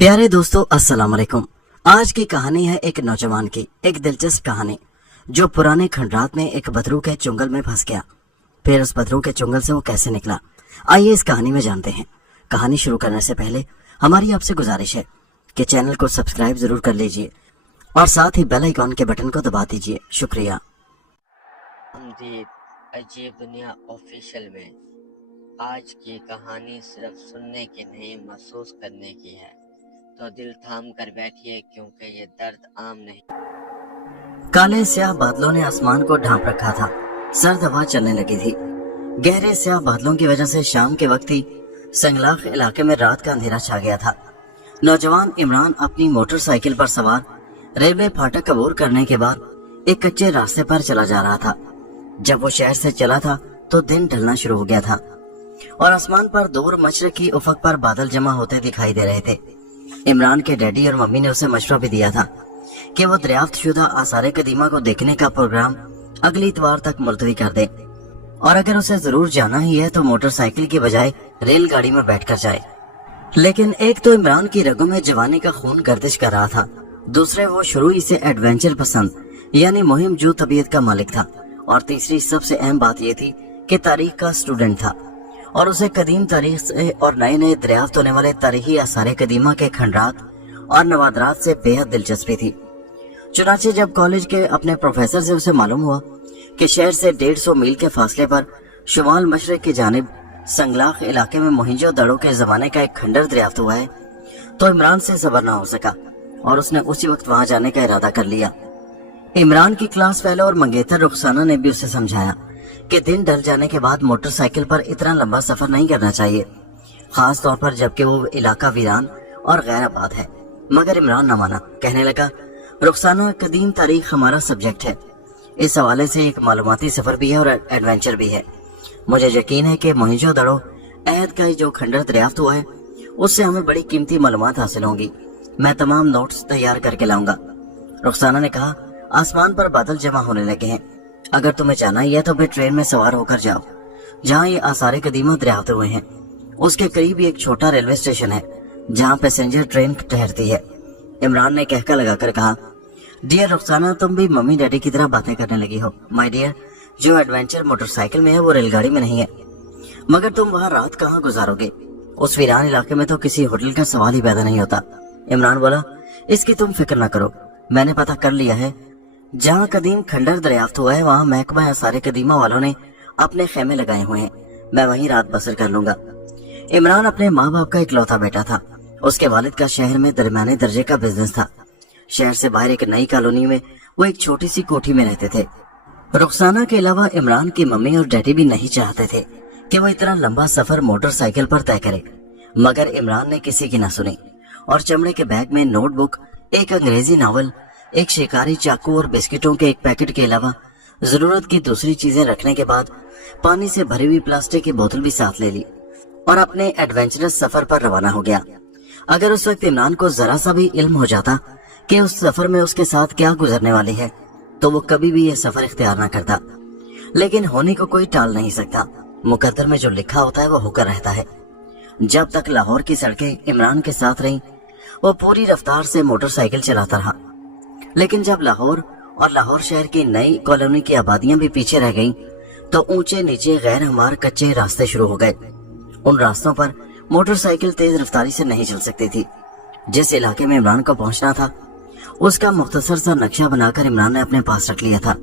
प्यारे दोस्तों, अस्सलाम वालेकुम। आज की कहानी है एक नौजवान की, एक दिलचस्प कहानी जो पुराने खंडरात में एक बदरू के चुंगल में फंस गया। फिर उस बदरू के चुंगल से वो कैसे निकला, आइए इस कहानी में जानते हैं। कहानी शुरू करने से पहले हमारी आपसे गुजारिश है कि चैनल को सब्सक्राइब जरूर कर लीजिए और साथ ही बेल आइकॉन के बटन को दबा दीजिए। शुक्रिया। अजीब दुनिया ऑफिशियल में आज की कहानी सिर्फ सुनने की नहीं, महसूस करने की है, तो दिल थाम कर बैठिए क्योंकि ये दर्द आम नहीं। काले स्याह बादलों ने आसमान को ढांप रखा था। सर्द हवा चलने लगी थी। गहरे स्याह बादलों की वजह से शाम के वक्त ही संगलाख इलाके में रात का अंधेरा छा गया था। नौजवान इमरान अपनी मोटरसाइकिल पर सवार रेलवे फाटक अबूर करने के बाद एक कच्चे रास्ते पर चला जा रहा था। जब वो शहर से चला था तो दिन ढलना शुरू हो गया था और आसमान पर दूर मशरक की उफक पर बादल जमा होते दिखाई दे रहे थे। इमरान के डैडी और मम्मी ने उसे मशवरा भी दिया था कि वो दरियाफ्त शुदा आसारे कदीमा को देखने का प्रोग्राम अगली इतवार तक मुलतवी कर दे और अगर उसे जरूर जाना ही है तो मोटरसाइकिल की बजाय रेलगाड़ी में बैठकर जाए। लेकिन एक तो इमरान की रगों में जवानी का खून गर्दिश कर रहा था, दूसरे वो शुरू ही से एडवेंचर पसंद यानी मुहिम जो तबीयत का मालिक था, और तीसरी सबसे अहम बात यह थी कि तारीख का स्टूडेंट था और उसे कदीम तारीख से और नए नए दरियाफ्त होने वाले तारीखी आसारे कदीमा के खंडरात और नवादरात से बेहद दिलचस्पी थी। चुनाचे जब कॉलेज के अपने प्रोफेसर से उसे मालूम हुआ कि शहर से 150 मील के फासले पर शुमाल मशरक की जानिब संगलाख इलाके में मोहिंजो-दड़ो के जमाने का एक खंडर दरियाफ्त हुआ है, तो इमरान से सब्र न हो सका और उसने उसी वक्त वहां जाने का इरादा कर लिया। इमरान की क्लास फेलो और मंगेतर रुखसाना ने भी उसे समझाया कि दिन ढल जाने के बाद मोटरसाइकिल पर इतना लंबा सफर नहीं करना चाहिए, खास तौर पर जबकि वो इलाका वीरान और गैर आबाद है। मगर इमरान न माना, कहने लगा, रुखसाना, कदीम तारीख हमारा सब्जेक्ट है, इस हवाले से एक मालूमाती सफर भी है और एडवेंचर भी है। मुझे यकीन है कि मोहिंजो-दड़ो अहद का जो खंडर दरियाफ्त हुआ है उससे हमें बड़ी कीमती मालूमात हासिल होंगी। मैं तमाम नोट्स तैयार करके लाऊंगा। रुखसाना ने कहा, आसमान पर बादल जमा होने लगे हैं, अगर तुम्हें जाना ही है तो फिर ट्रेन में सवार होकर जाओ। जहाँ ये आसारे कदीमा दरियाफ्त हुए हैं उसके करीब ही एक छोटा रेलवे स्टेशन है जहाँ पैसेंजर ट्रेन ठहरती है। इमरान ने कहका लगाकर कहा, डियर रुखसाना, तुम भी मम्मी डैडी की तरह बातें करने लगी हो। माय डियर, जो एडवेंचर मोटरसाइकिल में है वो रेलगाड़ी में नहीं है। मगर तुम वहाँ रात कहाँ गुजारोगे? उस वीरान इलाके में तो किसी होटल का सवाल ही पैदा नहीं होता। इमरान बोला, इसकी तुम फिक्र न करो, मैंने पता कर लिया है। जहाँ कदीम खंडर दरियाफ्त हुआ है वहाँ महकमा आसारे कदीमा वालों ने अपने खेमे लगाए हुए हैं, मैं वहीं रात बसर कर लूंगा। इमरान अपने माँ बाप का इकलौता बेटा था। उसके वालिद का शहर में दरमियाने दर्जे का बिजनेस था। शहर से बाहर एक नई कॉलोनी में वो एक छोटी सी कोठी में रहते थे। रुखसाना के अलावा इमरान की मम्मी और डैडी भी नहीं चाहते थे कि वो इतना लंबा सफर मोटरसाइकिल पर तय करे, मगर इमरान ने किसी की न सुनी और चमड़े के बैग में नोटबुक, एक अंग्रेजी नावल, एक शिकारी चाकू और बिस्किटों के एक पैकेट के अलावा जरूरत की दूसरी चीजें रखने के बाद पानी से भरी हुई प्लास्टिक की बोतल भी साथ ले ली और अपने एडवेंचरस सफर पर रवाना हो गया। अगर उस वक्त इमरान को जरा सा भी इल्म हो जाता कि उस सफर में उसके साथ क्या गुजरने वाली है तो वो कभी भी यह सफर इख्तियार न करता। लेकिन होने को कोई टाल नहीं सकता, मुकद्दर में जो लिखा होता है वो होकर रहता है। जब तक लाहौर की सड़कें इमरान के साथ रहीं वो पूरी रफ्तार से मोटरसाइकिल चलाता रहा, लेकिन जब लाहौर और लाहौर शहर की नई कॉलोनी की आबादियां भी पीछे रह गईं, तो ऊंचे नीचे गैर हमार कच्चे रास्ते शुरू हो गए। उन रास्तों पर मोटरसाइकिल तेज रफ्तारी से नहीं चल सकती थी। जिस इलाके में इमरान को पहुंचना था उसका मुख्तसर सा नक्शा बनाकर इमरान ने अपने पास रख लिया था।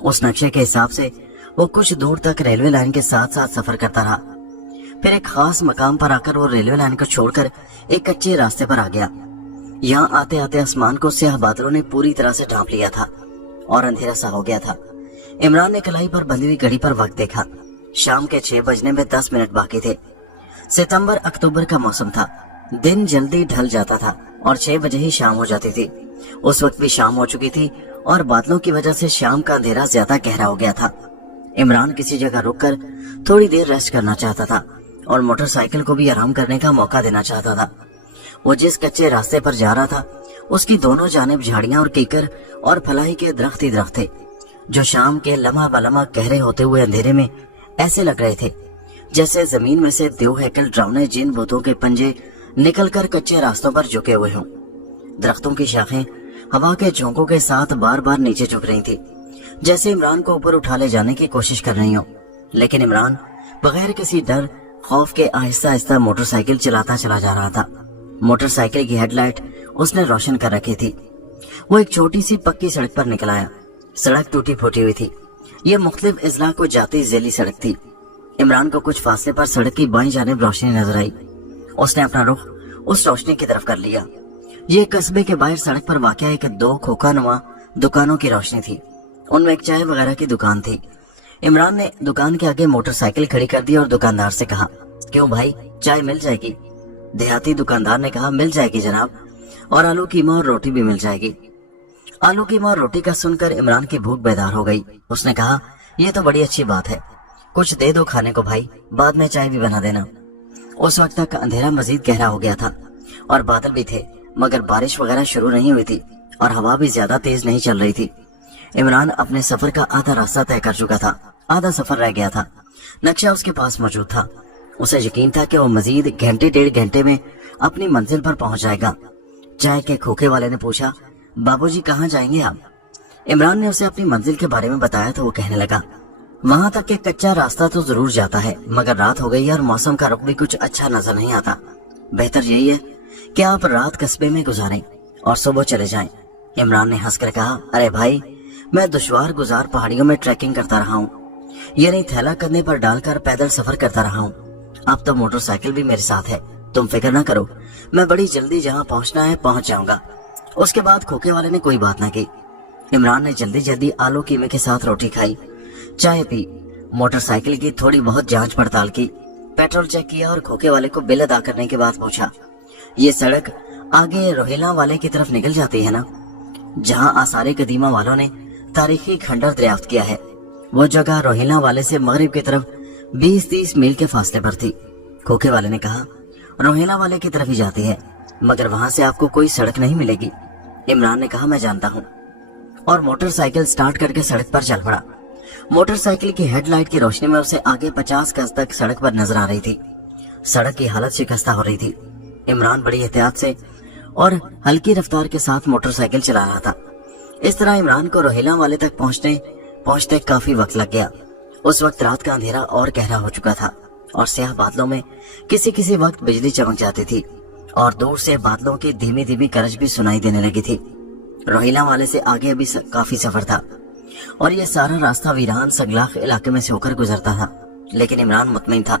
उस नक्शे के हिसाब से वो कुछ दूर तक रेलवे लाइन के साथ साथ सफर करता रहा। फिर एक खास मकाम पर आकर वो रेलवे लाइन को छोड़कर एक कच्चे रास्ते पर आ गया। यहाँ आते आते आसमान को स्याह बादलों ने पूरी तरह से ढांप लिया था और अंधेरा सा हो गया था। इमरान ने कलाई पर बंधी हुई घड़ी पर वक्त देखा। शाम के 6 बजने में 10 मिनट बाकी थे। सितंबर अक्टूबर का मौसम था। दिन जल्दी ढल जाता था और 6 बजे ही शाम हो जाती थी। उस वक्त भी शाम हो चुकी थी और बादलों की वजह से शाम का अंधेरा ज्यादा गहरा हो गया था। इमरान किसी जगह रुककर थोड़ी देर रेस्ट करना चाहता था और मोटरसाइकिल को भी आराम करने का मौका देना चाहता था। वो जिस कच्चे रास्ते पर जा रहा था उसकी दोनों जानिब झाड़ियां और कीकर और फलाही के दरख्त ही दरख्त थे, जो शाम के लम्हा बलम्हा गहरे होते हुए अंधेरे में ऐसे लग रहे थे जैसे जमीन में से देव हैकल ड्रावने जिन भूतों के पंजे निकल कर कच्चे रास्तों पर झुके हुए हों। दरख्तों की शाखें हवा के झोंकों के साथ बार बार नीचे झुक रही थी, जैसे इमरान को ऊपर उठा ले जाने की कोशिश कर रही हो। लेकिन इमरान बगैर किसी डर खौफ के आहिस्ता आहिस्ता मोटरसाइकिल चलाता चला जा रहा था। मोटरसाइकिल की हेडलाइट उसने रोशन कर रखी थी। वो एक छोटी सी पक्की सड़क पर निकल आया। सड़क टूटी फूटी हुई थी। ये मुख्तलिफ अजला को जाती जैली सड़क थी। इमरान को कुछ फासले पर सड़क की बाईं जानिब रोशनी नजर आई। उसने अपना रुख उस रोशनी की तरफ कर लिया। ये कस्बे के बाहर सड़क पर वाक़या एक दो खोखानुमा दुकानों की रोशनी थी। उनमें एक चाय वगैरह की दुकान थी। इमरान ने दुकान के आगे मोटरसाइकिल खड़ी कर दी और दुकानदार से कहा, क्यों भाई, चाय मिल जाएगी? देहाती दुकानदार ने कहा, मिल जाएगी जनाब, और आलू कीमा और रोटी भी मिल जाएगी। आलू कीमा और रोटी का सुनकर इमरान की भूख बेदार हो गई। उसने कहा, यह तो बड़ी अच्छी बात है, कुछ दे दो खाने को भाई, बाद में चाय भी बना देना। उस वक्त तक अंधेरा मजीद गहरा हो गया था और बादल भी थे, मगर बारिश वगैरह शुरू नहीं हुई थी और हवा भी ज्यादा तेज नहीं चल रही थी। इमरान अपने सफर का आधा रास्ता तय कर चुका था, आधा सफर रह गया था। नक्शा उसके पास मौजूद था। उसे यकीन था कि वो मजीद घंटे डेढ़ घंटे में अपनी मंजिल पर पहुंच जाएगा। चाय के खोखे वाले ने पूछा, बाबूजी कहाँ जाएंगे आप? इमरान ने उसे अपनी मंजिल के बारे में बताया तो वो कहने लगा, वहां तक के कच्चा रास्ता तो जरूर जाता है, मगर रात हो गई है और मौसम का रुख भी कुछ अच्छा नजर नहीं आता। बेहतर यही है कि आप रात कस्बे में गुजारें और सुबह चले जाएं। इमरान ने हंसकर कहा, अरे भाई, मैं दुश्वार गुजार पहाड़ियों में ट्रैकिंग करता रहा हूँ, यानी थैला करने पर डालकर पैदल सफर करता रहा हूँ। अब तो मोटरसाइकिल भी मेरे साथ है, तुम फिक्र ना करो, मैं बड़ी जल्दी जहाँ पहुँचना है पहुँच जाऊंगा। उसके बाद खोखे वाले ने कोई बात न की। इमरान ने जल्दी जल्दी आलू कीमे के साथ रोटी खाई, चाय पी, मोटरसाइकिल की थोड़ी बहुत जांच पड़ताल की, पेट्रोल चेक किया और खोखे वाले को बिल अदा करने के बाद पूछा, ये सड़क आगे रोहिला वाले की तरफ निकल जाती है ना, जहाँ आसारे कदीमा वालों ने तारीखी खंडर दरियाफ्त किया है? वो जगह रोहिला वाले से मगरिब की तरफ 20-30 मील के फासले पर थी। खोखे वाले ने कहा, रोहिला वाले की तरफ ही जाती है, मगर वहां से आपको कोई सड़क नहीं मिलेगी। इमरान ने कहा, मैं जानता हूँ, और मोटरसाइकिल स्टार्ट करके सड़क पर चल पड़ा। मोटरसाइकिल की हेडलाइट की रोशनी में उसे आगे 50 गज तक सड़क पर नजर आ रही थी। सड़क की हालत शिकस्ता हो रही थी। इमरान बड़ी एहतियात से और हल्की रफ्तार के साथ मोटरसाइकिल चला रहा था। इस तरह इमरान को रोहिला वाले तक पहुंचते काफी वक्त लग गया। उस वक्त रात का अंधेरा और गहरा हो चुका था और स्याह बादलों में किसी किसी वक्त बिजली चमक जाती थी और दूर से बादलों की धीमी धीमी गरज भी सुनाई देने लगी थी। रोहिला वाले से आगे अभी काफी सफर था और यह सारा रास्ता वीरान संगलाख इलाके में से होकर गुजरता था, लेकिन इमरान मुतमईन था।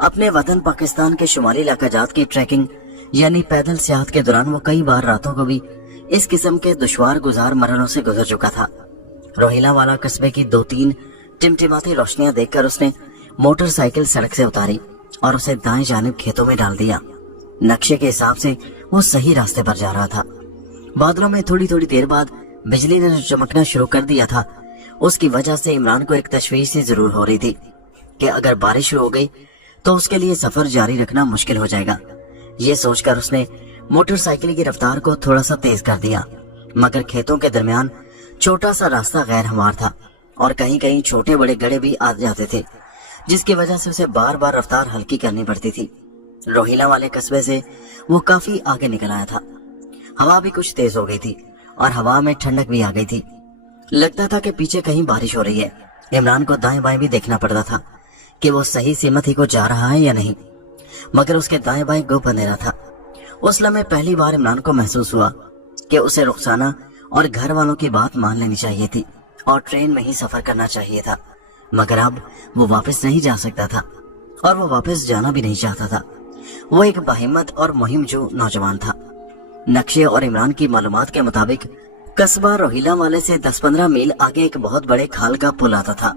अपने वतन पाकिस्तान के शुमाली इलाका जात की ट्रैकिंग यानी पैदल सियाहत के दौरान वो कई बार रातों को भी इस किस्म के दुश्वार गुजार मरहलों से गुजर चुका था। रोहिला वाला कस्बे की 2-3 टिमटिमाती रोशनियां देखकर उसने मोटरसाइकिल सड़क से उतारी और उसे दाएं जानिब खेतों में डाल दिया। नक्शे के हिसाब से वो सही रास्ते पर जा रहा था। बादलों में थोड़ी थोड़ी देर बाद बिजली ने जो चमकना शुरू कर दिया था, उसकी वजह से इमरान को एक तशवीश सी जरूर हो रही थी कि अगर बारिश शुरू हो गई तो उसके लिए सफर जारी रखना मुश्किल हो जाएगा। ये सोचकर उसने मोटरसाइकिल की रफ्तार को थोड़ा सा तेज कर दिया, मगर खेतों के दरमियान छोटा सा रास्ता गैर हमवार था और कहीं कहीं छोटे बड़े गड्ढे भी आ जाते थे, जिसकी वजह से उसे बार बार रफ्तार हल्की करनी पड़ती थी। रोहिला वाले कस्बे से वो काफी आगे निकल आया था। हवा भी कुछ तेज हो गई थी और हवा में ठंडक भी आ गई थी। लगता था कि पीछे कहीं बारिश हो रही है। इमरान को दाएं बाएं भी देखना पड़ता था कि वो सही सीमत ही को जा रहा है या नहीं, मगर उसके दाएं बाएं गुप अंधेरा था। उस लम्हे पहली बार इमरान को महसूस हुआ कि उसे रुखसाना और घर वालों की बात मान लेनी चाहिए थी और ट्रेन में ही सफर करना चाहिए था, मगर अब वो वापस नहीं जा सकता था और वो वापस जाना भी नहीं चाहता था। वो एक बाहिम्मत और मुहिमजू नौजवान था। नक्शे और इमरान की मालूमात के मुताबिक कस्बा रोहिला वाले से 10-15 मील आगे एक बहुत बड़े खाल का पुल आता था।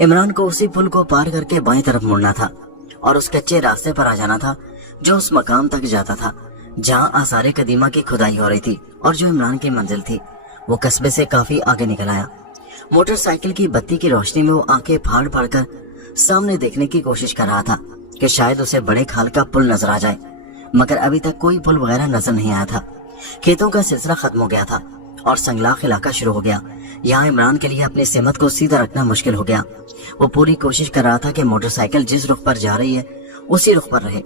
इमरान को उसी पुल को पार करके बाएं तरफ मुड़ना था और उस कच्चे रास्ते पर आ जाना था जो उस मकाम तक जाता था जहां आसारे कदीमा की खुदाई हो रही थी और जो इमरान की मंजिल थी। वो कस्बे से काफी आगे निकल आया। मोटरसाइकिल की बत्ती की रोशनी में वो आंखें फाड़ फाड़ कर सामने देखने की कोशिश कर रहा था कि शायद उसे बड़े खाल का पुल नजर आ जाए, मगर अभी तक कोई पुल वगैरह नजर नहीं आया था। खेतों का सिलसिला खत्म हो गया था और संगलाख इलाका शुरू हो गया। यहाँ इमरान के लिए अपनी सिमत को सीधा रखना मुश्किल हो गया। वो पूरी कोशिश कर रहा था कि मोटरसाइकिल जिस रुख पर जा रही है उसी रुख पर रहे,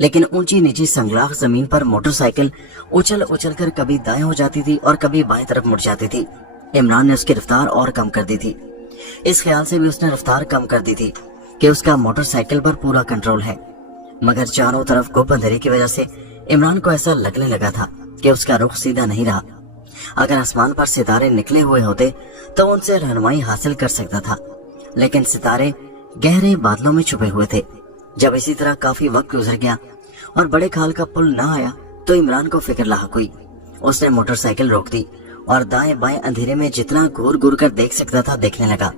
लेकिन ऊंची नीची संगलाख जमीन पर मोटरसाइकिल उछल उछल कर कभी दाएं हो जाती थी और कभी बाएं तरफ मुड़ जाती थी। इमरान ने उसकी रफ्तार और कम कर दी थी। इस ख्याल से भी उसने रफ्तार कम कर दी थी कि उसका मोटरसाइकिल पर पूरा कंट्रोल है, मगर चारों तरफ गुप अंधेरे की वजह से इमरान को ऐसा लगने लगा था कि उसका रुख सीधा नहीं रहा। अगर आसमान पर सितारे निकले हुए होते तो उनसे रहनुमाई हासिल कर सकता था, लेकिन सितारे गहरे बादलों में छुपे हुए थे। जब इसी तरह काफी वक्त गुजर गया और बड़े खाल का पुल न आया तो इमरान को फिक्र लाहक हुई। उसने मोटरसाइकिल रोक दी और दाएं बाएं अंधेरे में जितना घूर घूर कर देख सकता था देखने लगा।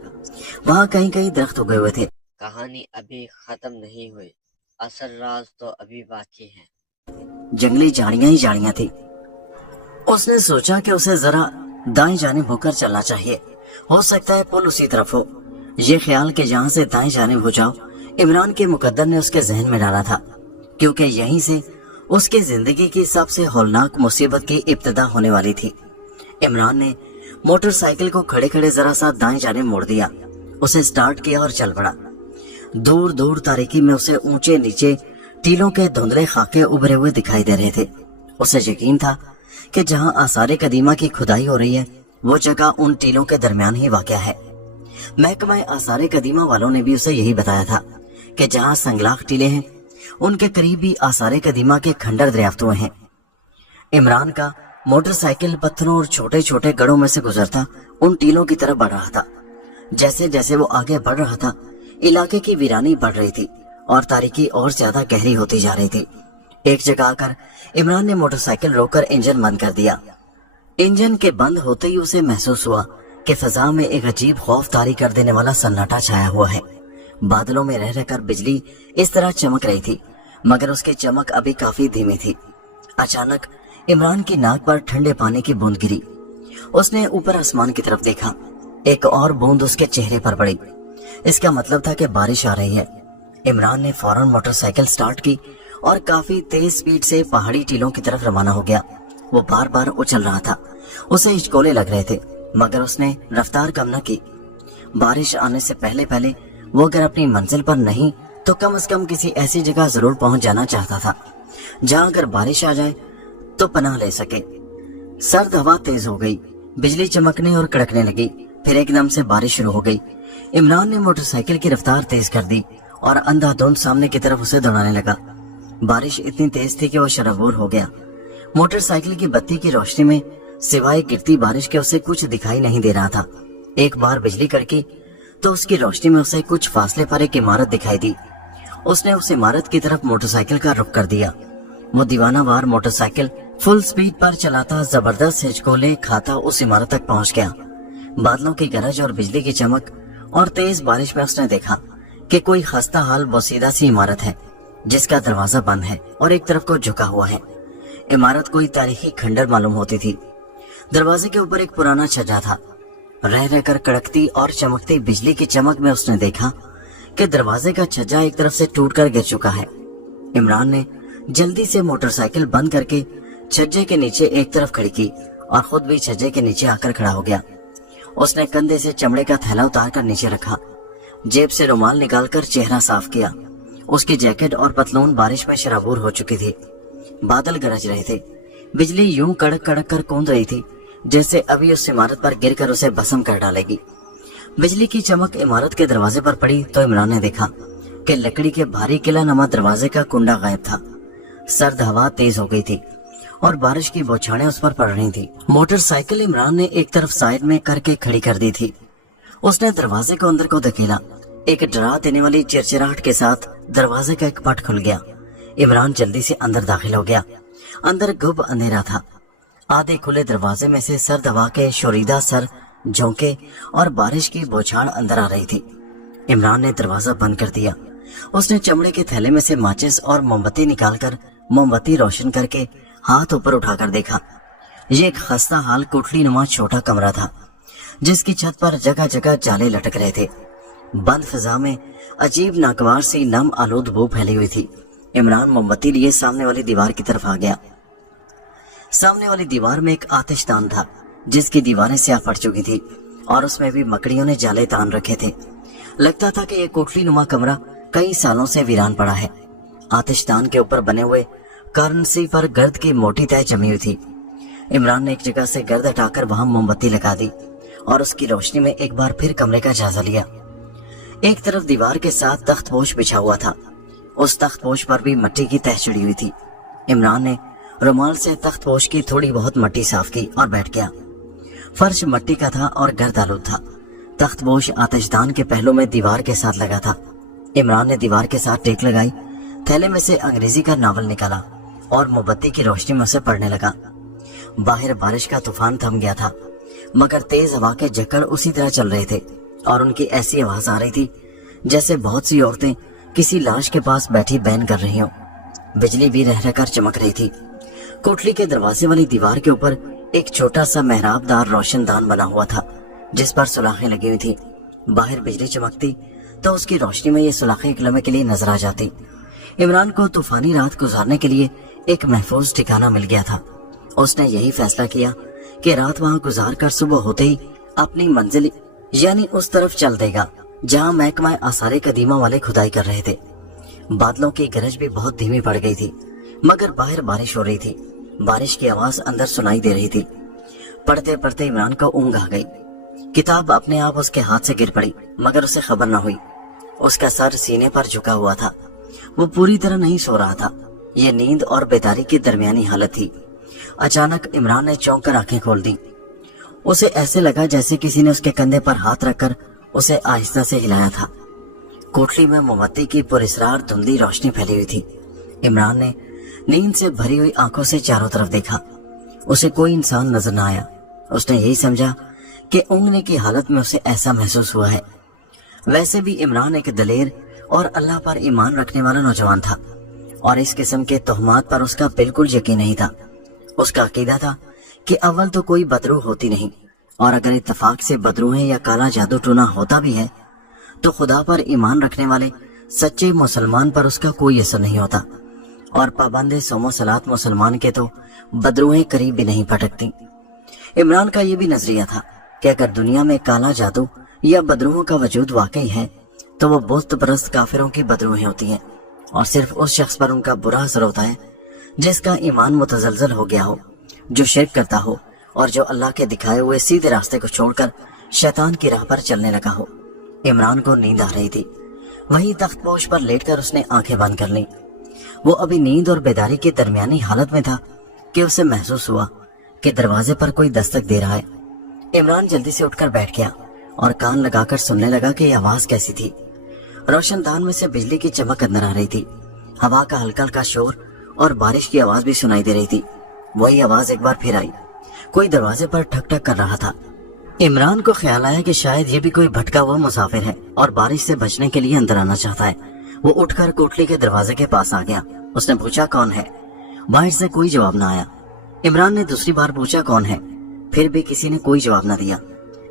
वहाँ कहीं कहीं दरख्त उगे हुए थे। कहानी अभी खत्म नहीं हुई, असल राज तो अभी बाकी है। जंगली झाड़ियां ही झाड़ियां थी। उसने सोचा कि उसे जरा दाएं जानिब होकर चलना चाहिए, हो सकता है पुल उसी तरफ हो। ये ख्याल कि जहाँ से दाएं जानिब हो जाओ इमरान के मुकद्दर ने उसके जहन में डाला था, क्योंकि यहीं से उसकी जिंदगी की सबसे हौलनाक मुसीबत की इब्तिदा होने वाली थी। इमरान ने मोटरसाइकिल को खड़े खड़े जरा सा दाएं जानिब मोड़ दिया, उसे स्टार्ट किया और चल पड़ा। दूर दूर तारीकी में उसे ऊंचे नीचे टीलों के धुंधले खाके उभरे हुए दिखाई दे रहे थे। उसे यकीन था कि जहां आसारे कदीमा की खुदाई हो रही है वो जगह उन टीलों के दरमियान ही वाक़या है। महकमा आसारे कदीमा वालों ने भी उसे यही बताया था कि जहां संगलाख टीले हैं उनके करीब भी आसारे कदीमा के खंडर दरियाफ्त हुए हैं। इमरान का मोटरसाइकिल पत्थरों और छोटे छोटे गढ़ों में से गुजरता उन टीलों की तरफ बढ़ रहा था। जैसे जैसे वो आगे बढ़ रहा था इलाके की वीरानी बढ़ रही थी और तारीकी और ज्यादा गहरी होती जा रही थी। एक जगह आकर इमरान ने मोटरसाइकिल रोककर इंजन बंद कर दिया। इंजन के बंद होते ही उसे महसूस हुआ कि फजा में एक अजीब खौफ तारी कर देने वाला सन्नाटा छाया हुआ है। बादलों में रह रहकर बिजली इस तरह चमक रही थी, मगर उसकी चमक अभी काफी धीमी थी। अचानक इमरान की नाक पर ठंडे पानी की बूंद गिरी। उसने ऊपर आसमान की तरफ देखा, एक और बूंद उसके चेहरे पर पड़ी। इसका मतलब था कि बारिश आ रही है। इमरान ने फौरन मोटरसाइकिल स्टार्ट की और काफी तेज स्पीड से पहाड़ी टीलों की तरफ रवाना हो गया। वो बार बार उछल रहा था, उसे हिचकोले लग रहे थे, मगर उसने रफ्तार कम न की। बारिश आने से पहले पहले वो अगर अपनी मंजिल पर नहीं तो कम से कम किसी ऐसी जगह जरूर पहुंच जाना चाहता था जहां अगर बारिश आ जाए तो पनाह ले सके। सर्द हवा तेज हो गई, बिजली चमकने और कड़कने लगी। फिर एकदम से बारिश शुरू हो गई। इमरान ने मोटरसाइकिल की रफ्तार तेज कर दी और अंधाधुंध सामने की तरफ उसे दौड़ाने लगा। बारिश इतनी तेज थी कि वो शराबोर हो गया। मोटरसाइकिल की बत्ती की रोशनी में सिवाय गिरती बारिश के उसे कुछ दिखाई नहीं दे रहा था। एक बार बिजली कड़की तो उसकी रोशनी में उसे कुछ फासले पर एक इमारत दिखाई दी। उसने उस इमारत की तरफ मोटरसाइकिल का रुख कर दिया। वो दीवानावार मोटरसाइकिल फुल स्पीड पर चलाता जबरदस्त हिचकोले खाता उस इमारत तक पहुंच गया। बादलों की गरज और बिजली की चमक और तेज बारिश में उसने देखा कि कोई खस्ता हाल बोसीदा सी इमारत है जिसका दरवाजा बंद है और एक तरफ को झुका हुआ है। इमारत कोई तारीखी खंडर मालूम होती थी। दरवाजे के ऊपर एक पुराना छज्जा था। रह रहकर कड़कती और चमकती बिजली की चमक में उसने देखा कि दरवाजे का छज्जा एक तरफ से टूटकर गिर चुका है। इमरान ने जल्दी से मोटरसाइकिल बंद करके छज्जे के नीचे एक तरफ खड़ी की और खुद भी छज्जे के नीचे आकर खड़ा हो गया। उसने कंधे से चमड़े का थैला उतार कर नीचे रखा, जेब से रुमाल निकालकर चेहरा साफ किया। उसकी जैकेट और पतलून बारिश में शराबूर हो चुकी थी। बादल गरज रहे थे। बिजली यूं कड़क कड़क कर कूद रही थी जैसे अभी उस इमारत पर गिरकर उसे भस्म कर डालेगी। बिजली की चमक इमारत के दरवाजे पर पड़ी तो इमरान ने देखा कि लकड़ी के भारी किला नमा दरवाजे का कुंडा गायब था। सर्द हवा तेज हो गई थी और बारिश की बौछारें उस पर पड़ रही थी। मोटरसाइकिल इमरान ने एक तरफ साइड में करके खड़ी कर दी थी। उसने दरवाजे को अंदर को धकेला। एक डरा देने वाली चिरचिराहट के साथ दरवाजे का एक पट खुल गया। इमरान जल्दी से अंदर दाखिल हो गया। अंदर गुब अंधेरा था। आधे खुले दरवाजे में से सर्द हवा के शोरीदा सर झोंके और बारिश की बौछार अंदर आ रही थी। इमरान ने दरवाजा बंद कर दिया। उसने चमड़े के थैले में से माचिस और मोमबत्ती निकालकर मोमबत्ती रोशन करके हाथ ऊपर उठाकर देखा। ये एक खस्ता हाल कोठली नुमा छोटा कमरा था जिसकी छत पर जगह जगह जाले लटक रहे थे। बंद फिजा में अजीब नागवार सी नम आलूद बू फैली हुई थी। इमरान मोमबत्ती लिए सामने वाली दीवार की तरफ आ गया। सामने वाली दीवार में एक आतिशदान था जिसकी दीवारें स्याह पड़ चुकी थी और उसमें भी मकड़ियों ने जाले तान रखे थे। लगता था कि यह कोठली नुमा कमरा कई सालों से वीरान पड़ा है। आतिशदान के ऊपर बने हुए करंसी पर गर्द की मोटी तह जमी हुई थी। इमरान ने एक जगह से गर्द हटाकर वहां मोमबत्ती लगा दी और उसकी रोशनी में एक बार फिर कमरे का जायजा लिया। एक तरफ दीवार के साथ तख्तपोश बिछा हुआ था, उस तख्तपोश पर भी मिट्टी की तह चढ़ी हुई थी। इमरान ने रुमाल से तख्तपोश की थोड़ी बहुत मिट्टी साफ की और बैठ गया। फर्श मिट्टी का था और गर्द आलूद था। तख्तपोश आतिशदान के पहलू में दीवार के साथ लगा था। इमरान ने दीवार के साथ टेक लगाई, थैले में से अंग्रेजी का नावल निकाला और मोमबत्ती की रोशनी में उसे पढ़ने लगा। बाहर बारिश का तूफान थम गया था, मगर तेज हवा के झक्कड़ उसी तरह चल रहे थे और उनकी ऐसी आवाज आ रही थी जैसे बहुत सी औरतें किसी लाश के पास बैठी बैन कर रही हों। बिजली भी रह रहकर चमक रही थी। कोठली के दरवाजे वाली दीवार के ऊपर एक छोटा सा मेहराबदार रोशनदान बना हुआ था, जिस पर सुलाखें लगी हुई थी। बाहर बिजली चमकती तो उसकी रोशनी में ये सुलाखें एक लम्हे के लिए नजर आ जाती। इमरान को तूफानी रात गुजारने के लिए एक महफूज ठिकाना मिल गया था। उसने यही फैसला किया कि रात वहां गुजार कर सुबह होते ही अपनी मंजिल यानी उस तरफ चल देगा जहां महकमा आसारे कदीमा वाले खुदाई कर रहे थे। बादलों की गरज भी बहुत धीमी पड़ गई थी, मगर बाहर बारिश हो रही थी। बारिश की आवाज अंदर सुनाई दे रही थी। पढ़ते पढ़ते इमरान को ऊँघ आ गई। किताब अपने आप उसके हाथ से गिर पड़ी, मगर उसे खबर न हुई। उसका सर सीने पर झुका हुआ था। वो पूरी तरह नहीं सो रहा था। ये नींद और बेदारी की दरमियानी हालत थी। अचानक इमरान ने चौंक कर आंखें खोल दी। उसे ऐसे लगा जैसे किसी ने उसके कंधे पर हाथ रखकर उसे आहिस्ता से हिलाया था। कोठली में मोमबत्ती की पुरस्रार धुंधली रोशनी फैली हुई थी। इमरान ने नींद से भरी हुई आंखों से चारों तरफ देखा। उसे कोई इंसान नजर न आया। उसने यही समझा कि ऊँघने की हालत में उसे ऐसा महसूस हुआ है। वैसे भी इमरान एक दलेर और अल्लाह पर ईमान रखने वाला नौजवान था और इस किस्म के तोहमात पर उसका बिल्कुल यकीन नहीं था। उसका अकीदा था कि अव्वल तो कोई बदरू होती नहीं, और अगर इत्तेफाक से बदरूहें या काला जादू टूना होता भी है तो खुदा पर ईमान रखने वाले सच्चे मुसलमान पर उसका कोई असर नहीं होता, और पाबंद सोमो सलात मुसलमान के तो बदरूहें करीब भी नहीं पटकती। इमरान का ये भी नजरिया था कि अगर दुनिया में काला जादू या बदरूहों का वजूद वाकई है तो वो बुत परस्त काफिरों की बदरूहें होती हैं, और सिर्फ उस शख्स पर उनका बुरा असर होता है जिसका ईमान मुतजलजल हो गया हो, जो शिर्क करता हो और जो अल्लाह के दिखाए हुए सीधे रास्ते को छोड़कर शैतान की राह पर चलने लगा हो। इमरान को नींद आ रही थी। वहीं तख्तपोश पर लेटकर उसने आंखें बंद कर लीं। वो अभी नींद और बेदारी की दरमियानी हालत में था कि उसे महसूस हुआ कि दरवाजे पर कोई दस्तक दे रहा है। इमरान जल्दी से उठकर बैठ गया और कान लगाकर सुनने लगा कि यह आवाज कैसी थी। रोशनदान में से बिजली की चमक अंदर आ रही थी। हवा का हल्का हल्का शोर और बारिश की आवाज भी सुनाई दे रही थी। वही आवाज एक बार फिर आई। कोई दरवाजे पर ठक ठक कर रहा था। इमरान को ख्याल आया कि शायद ये भी कोई भटका हुआ मुसाफिर है और बारिश से बचने के लिए अंदर आना चाहता है। वो उठकर कोठली के दरवाजे के पास आ गया। उसने पूछा कौन है। बाहर से कोई जवाब न आया। इमरान ने दूसरी बार पूछा कौन है, फिर भी किसी ने कोई जवाब न दिया।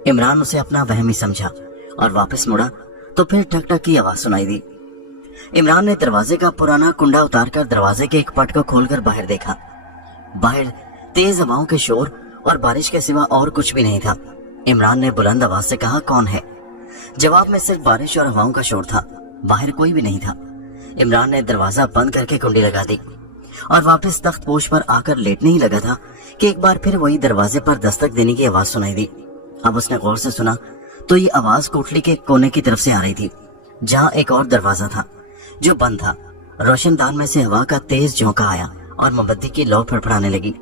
इमरान उसे अपना वहम ही समझा और वापस मुड़ा तो फिर ठक ठक की आवाज सुनाई दी। इमरान ने दरवाजे का पुराना कुंडा उतारकर दरवाजे के एक पट को खोलकर बाहर देखा। बाहर तेज हवाओं के शोर और बारिश के सिवा और कुछ भी नहीं था। इमरान ने बुलंद आवाज से कहा कौन है। जवाब में सिर्फ बारिश और हवाओं का शोर था। बाहर कोई भी नहीं था। इमरान ने दरवाजा बंद करके कुंडी लगा दी और वापस तख्तपोश पर आकर लेटने ही लगा था कि एक बार फिर वही दरवाजे पर दस्तक देने की आवाज सुनाई दी। अब उसने गौर से सुना तो ये आवाज कोठली के कोने की तरफ से आ रही थी, जहाँ एक और दरवाजा था जो बंद था। रोशनदान में से हवा का तेज झोंका आया और मोमबत्ती की लौ फड़फड़ाने लगी।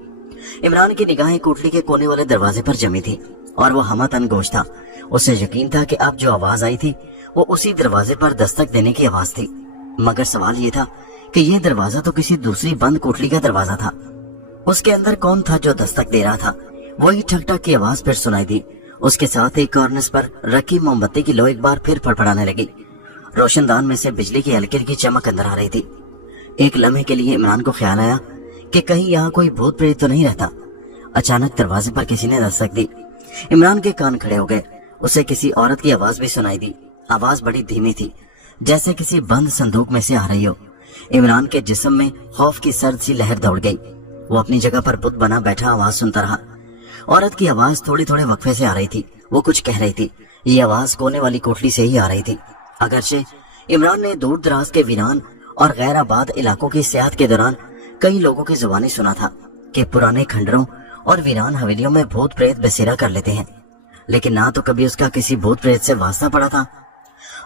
इमरान की निगाहें कोठली के कोने वाले दरवाजे पर जमी थी और वो हमतन गोश था। उसे यकीन था कि अब जो आवाज आई थी वो उसी दरवाजे पर दस्तक देने की आवाज थी, मगर सवाल ये था कि यह दरवाजा तो किसी दूसरी बंद कोठली का दरवाजा था। उसके अंदर कौन था जो दस्तक दे रहा था। वही ठक ठक की आवाज फिर सुनाई दी। उसके साथ ही कॉर्नर्स पर रखी मोमबत्ती की लौ एक बार फिर फड़फड़ाने लगी। रोशनदान में से बिजली की हल्की हल्की चमक अंदर आ रही थी। एक लम्हे के लिए इमरान को ख्याल आया कि कहीं यहाँ कोई भूत प्रेत तो नहीं रहता। अचानक दरवाजे पर किसी ने दस्तक दी। इमरान के कान खड़े हो गए। उसे किसी औरत की आवाज भी सुनाई दी। आवाज बड़ी धीमी थी, जैसे किसी बंद संदूक में से आ रही हो। इमरान के जिस्म में खौफ की सर्द सी लहर दौड़ गई। वो अपनी जगह पर बुत बना बैठा आवाज सुनता रहा। औरत की आवाज थोड़ी थोड़े वक्फे से आ रही थी। वो कुछ कह रही थी। ये आवाज कोने वाली कोठली से ही आ रही थी। अगरचे इमरान ने दूर दराज के वीरान اور غیر آباد علاقوں کی سیاحت کے دوران کئی لوگوں کی زبانی سنا تھا کہ پرانے کھنڈروں اور ویران حویلیوں میں بھوت پریت بسیرا کر لیتے ہیں، لیکن نہ تو کبھی اس کا کسی بھوت پریت سے واسطہ پڑا تھا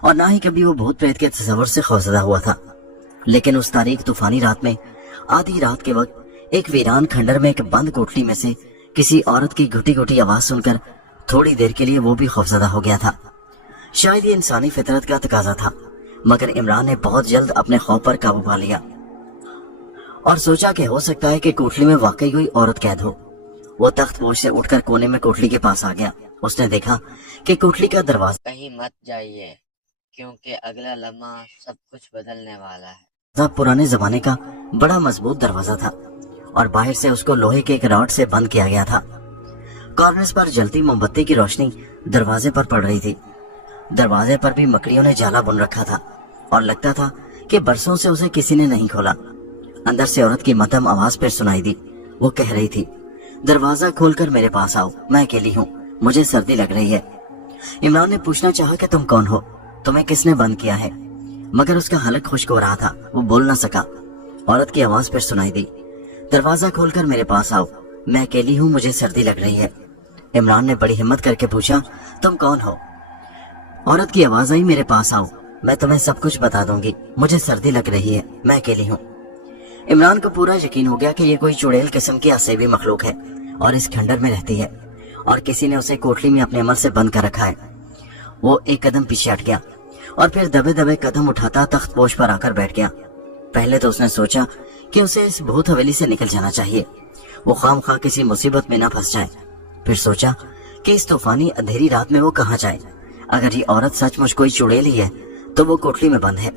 اور نہ ہی کبھی وہ بھوت پریت کے تصور سے خوفزدہ ہوا تھا۔ لیکن اس تاریک طوفانی رات میں آدھی رات کے وقت ایک ویران کھنڈر میں ایک بند کوٹلی میں سے کسی عورت کی گھٹی گھٹی آواز سن کر تھوڑی دیر کے لیے وہ بھی خوفزدہ ہو گیا تھا۔ شاید یہ انسانی فطرت کا تقاضا تھا، مگر عمران نے بہت جلد اپنے خوف پر قابو پا لیا اور سوچا کہ ہو سکتا ہے کہ کوٹلی میں واقعی کوئی عورت قید ہو۔ وہ تخت پوش سے اٹھ کر کونے میں کوٹلی کے پاس آ گیا۔ اس نے دیکھا کہ کوٹلی کا دروازہ کہیں مت جائیے، کیونکہ اگلا لمحہ سب کچھ بدلنے والا ہے۔ پرانے زمانے کا بڑا مضبوط دروازہ تھا اور باہر سے اس کو لوہے کے ایک راڈ سے بند کیا گیا تھا۔ کارنرز پر جلتی موم بتی کی روشنی دروازے پر پڑ رہی تھی۔ دروازے پر بھی مکڑیوں نے جالا بن رکھا تھا اور لگتا تھا کہ برسوں سے اسے کسی نے نہیں کھولا۔ اندر سے عورت کی مدھم آواز پھر سنائی دی۔ وہ کہہ رہی تھی، دروازہ کھول کر میرے پاس آؤ، میں اکیلی ہوں، مجھے سردی لگ رہی ہے۔ عمران نے پوچھنا چاہا کہ تم کون ہو، تمہیں کس نے بند کیا ہے، مگر اس کا حلق خشک ہو رہا تھا، وہ بول نہ سکا۔ عورت کی آواز پھر سنائی دی، دروازہ کھول کر میرے پاس آؤ، میں اکیلی ہوں، مجھے سردی لگ رہی ہے۔ عمران نے بڑی ہمت کر کے پوچھا، تم کون ہو؟ عورت کی آواز آئی، میرے پاس آؤ، میں تمہیں سب کچھ بتا دوں گی، مجھے سردی لگ رہی ہے، میں اکیلی ہوں۔ عمران کو پورا یقین ہو گیا کہ یہ کوئی چڑیل قسم کی اسیبی مخلوق ہے اور اس کھنڈر میں رہتی ہے اور کسی نے اسے کوٹلی میں اپنے عمل سے بند کر رکھا ہے۔ وہ ایک قدم پیچھے ہٹ گیا اور پھر دبے دبے قدم اٹھاتا تخت پوش پر آ کر بیٹھ گیا۔ پہلے تو اس نے سوچا کہ اسے اس بھوت حویلی سے نکل جانا چاہیے، وہ خام خواہ کسی مصیبت میں نہ پھنس جائے۔ پھر سوچا کہ اس طوفانی اندھیری رات میں وہ کہاں جائے؟ اگر یہ عورت سچ مچ کوئی چڑیل ہی ہے تو وہ کوٹلی میں بند ہے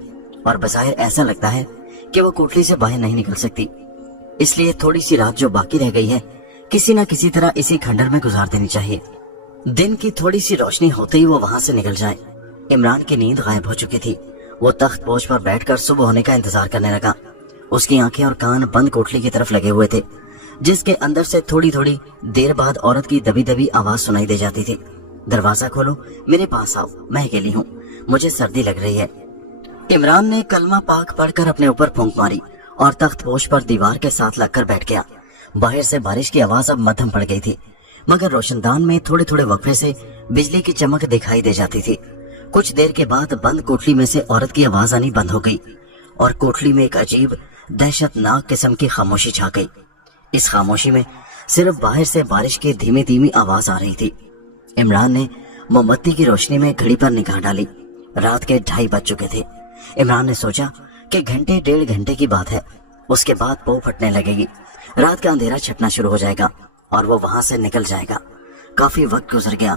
اور بظاہر ایسا لگتا ہے کہ وہ کوٹلی سے باہر نہیں نکل سکتی۔ اس لیے تھوڑی سی رات جو باقی رہ گئی ہے کسی نہ کسی طرح اسی کھنڈر میں گزار دینی چاہیے، دن کی تھوڑی سی روشنی ہوتے ہی وہ وہاں سے نکل جائے۔ عمران کی نیند غائب ہو چکی تھی۔ وہ تخت پوش پر بیٹھ کر صبح ہونے کا انتظار کرنے لگا۔ اس کی آنکھیں اور کان بند کوٹلی کی طرف لگے ہوئے تھے، جس کے اندر سے تھوڑی تھوڑی دیر بعد عورت کی دبی دبی آواز سنائی دے جاتی تھی، دروازہ کھولو، میرے پاس آؤ، میں اکیلی ہوں، مجھے سردی لگ رہی ہے۔ عمران نے کلمہ پاک پڑھ کر اپنے اوپر پھونک ماری اور تخت پوش پر دیوار کے ساتھ لگ کر بیٹھ گیا۔ باہر سے بارش کی آواز اب مدھم پڑ گئی تھی، مگر روشن دان میں تھوڑے تھوڑے وقفے سے بجلی کی چمک دکھائی دے جاتی تھی۔ کچھ دیر کے بعد بند کوٹلی میں سے عورت کی آواز آنی بند ہو گئی اور کوٹلی میں ایک عجیب دہشت ناک قسم کی خاموشی چھا گئی۔ اس خاموشی میں صرف باہر سے بارش کی دھیمی دھیمی آواز آ رہی تھی۔ عمران نے موم بتی کی روشنی میں گھڑی پر نگاہ ڈالی۔ رات کے 2:30 بج چکے تھے۔ عمران نے سوچا کہ گھنٹے 1.5 گھنٹے کی بات ہے، اس کے بعد پو پھٹنے لگے گی، رات کا اندھیرا چھٹنا شروع ہو جائے گا اور وہ وہاں سے نکل جائے گا۔ کافی وقت گزر گیا۔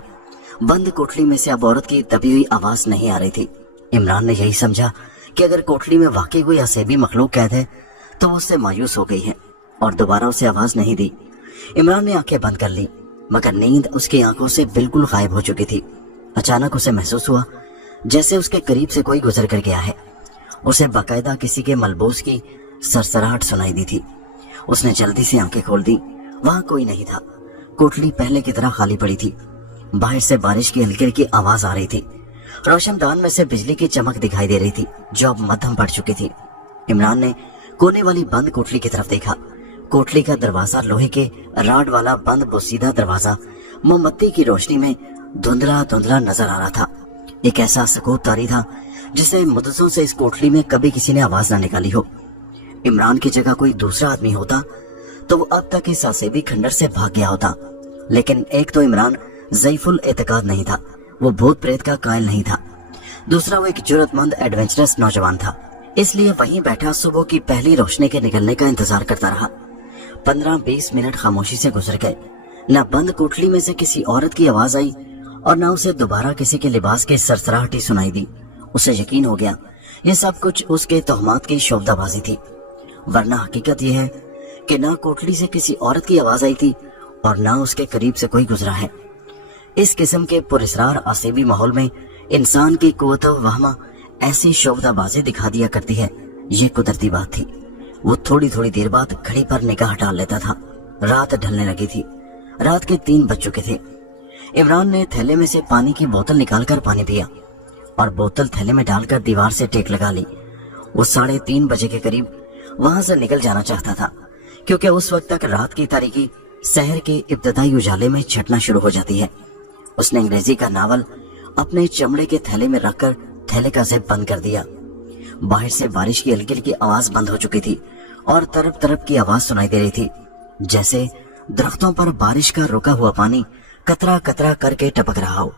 بند کوٹلی میں سے اب عورت کی دبی ہوئی آواز نہیں آ رہی تھی۔ عمران نے یہی سمجھا کہ اگر کوٹلی میں واقعی کوئی اسیبی مخلوق قید ہے تو وہ اس سے مایوس ہو گئی ہے اور دوبارہ اسے آواز نہیں دی۔ عمران نے آنکھیں بند کر لی، مگر نیند اس کی آنکھوں سے بالکل غائب ہو چکی تھی۔ اچانک اسے محسوس ہوا جیسے اس کے قریب سے کوئی گزر کر گیا ہے۔ اسے باقاعدہ کسی کے ملبوس کی سرسراہٹ سنائی دی تھی۔ اس نے جلدی سے آنکھیں کھول دی۔ وہاں کوئی نہیں تھا۔ کوٹلی پہلے کی طرح خالی پڑی تھی۔ باہر سے بارش کی ہلکی ہلکی آواز آ رہی تھی۔ روشن دان میں سے بجلی کی چمک دکھائی دے رہی تھی جو اب مدھم پڑ چکی تھی۔ عمران نے کونے والی بند کوٹلی کی طرف دیکھا۔ کوٹلی کا دروازہ لوہے کے راڈ والا بند بوسیدہ دروازہ موم بتی کی روشنی میں دھندلا دھندلا نظر آ رہا تھا۔ ایک ایسا سکوت طاری تھا جسے مدتوں سے اس کوٹلی میں کبھی کسی نے آواز نہ نکالی ہو۔ عمران کی جگہ کوئی دوسرا آدمی ہوتا تو وہ اب تک اس اسیبی کھنڈر سے بھاگ گیا ہوتا، لیکن ایک تو عمران ضعیف الاعتقاد نہیں تھا، وہ بھوت پریت کا قائل نہیں تھا، دوسرا وہ ایک جرأت مند ایڈونچرس نوجوان تھا، اس لیے وہیں بیٹھا صبح کی پہلی روشنی کے نکلنے کا انتظار کرتا رہا۔ 15-20 منٹ خاموشی سے گزر گئے۔ نہ بند کوٹلی میں سے کسی عورت کی آواز آئی اور نہ اسے دوبارہ کسی کے لباس کی سرسراہٹی سنائی دی۔ اسے یقین ہو گیا یہ سب کچھ اس کے تہمات کی شعبدہ بازی تھی، ورنہ حقیقت یہ ہے کہ نہ کوٹلی سے کسی عورت کی آواز آئی تھی اور نہ اس کے قریب سے کوئی گزرا ہے۔ اس قسم کے پراسرار اسیبی ماحول میں انسان کی قوت و وہمہ ایسی شعبدہ بازی دکھا دیا کرتی ہے، یہ قدرتی بات تھی۔ وہ تھوڑی تھوڑی دیر بعد گھڑی پر نگاہ ڈال لیتا تھا۔ رات ڈھلنے لگی تھی۔ رات کے 3 بج چکے تھے۔ عمران نے تھیلے میں سے پانی کی بوتل نکال کر پانی پیا اور بوتل تھیلے میں ڈال کر دیوار سے ٹیک لگا لی۔ वो 3:30 बजे के करीब वहां से निकल जाना चाहता था, क्योंकि उस वक्त तक रात की तारीकी शहर के इब्तदाई उजाले में छटना शुरू हो जाती है। उसने अंग्रेजी का नावल अपने चमड़े के थैले में रखकर थैले का ज़िप बंद कर दिया। बाहर से बारिश की हल्की हल्की आवाज बंद हो चुकी थी और तरफ तरफ की आवाज सुनाई दे रही थी, जैसे दरख्तों पर बारिश का रुका हुआ पानी कतरा कतरा करके टपक रहा हो।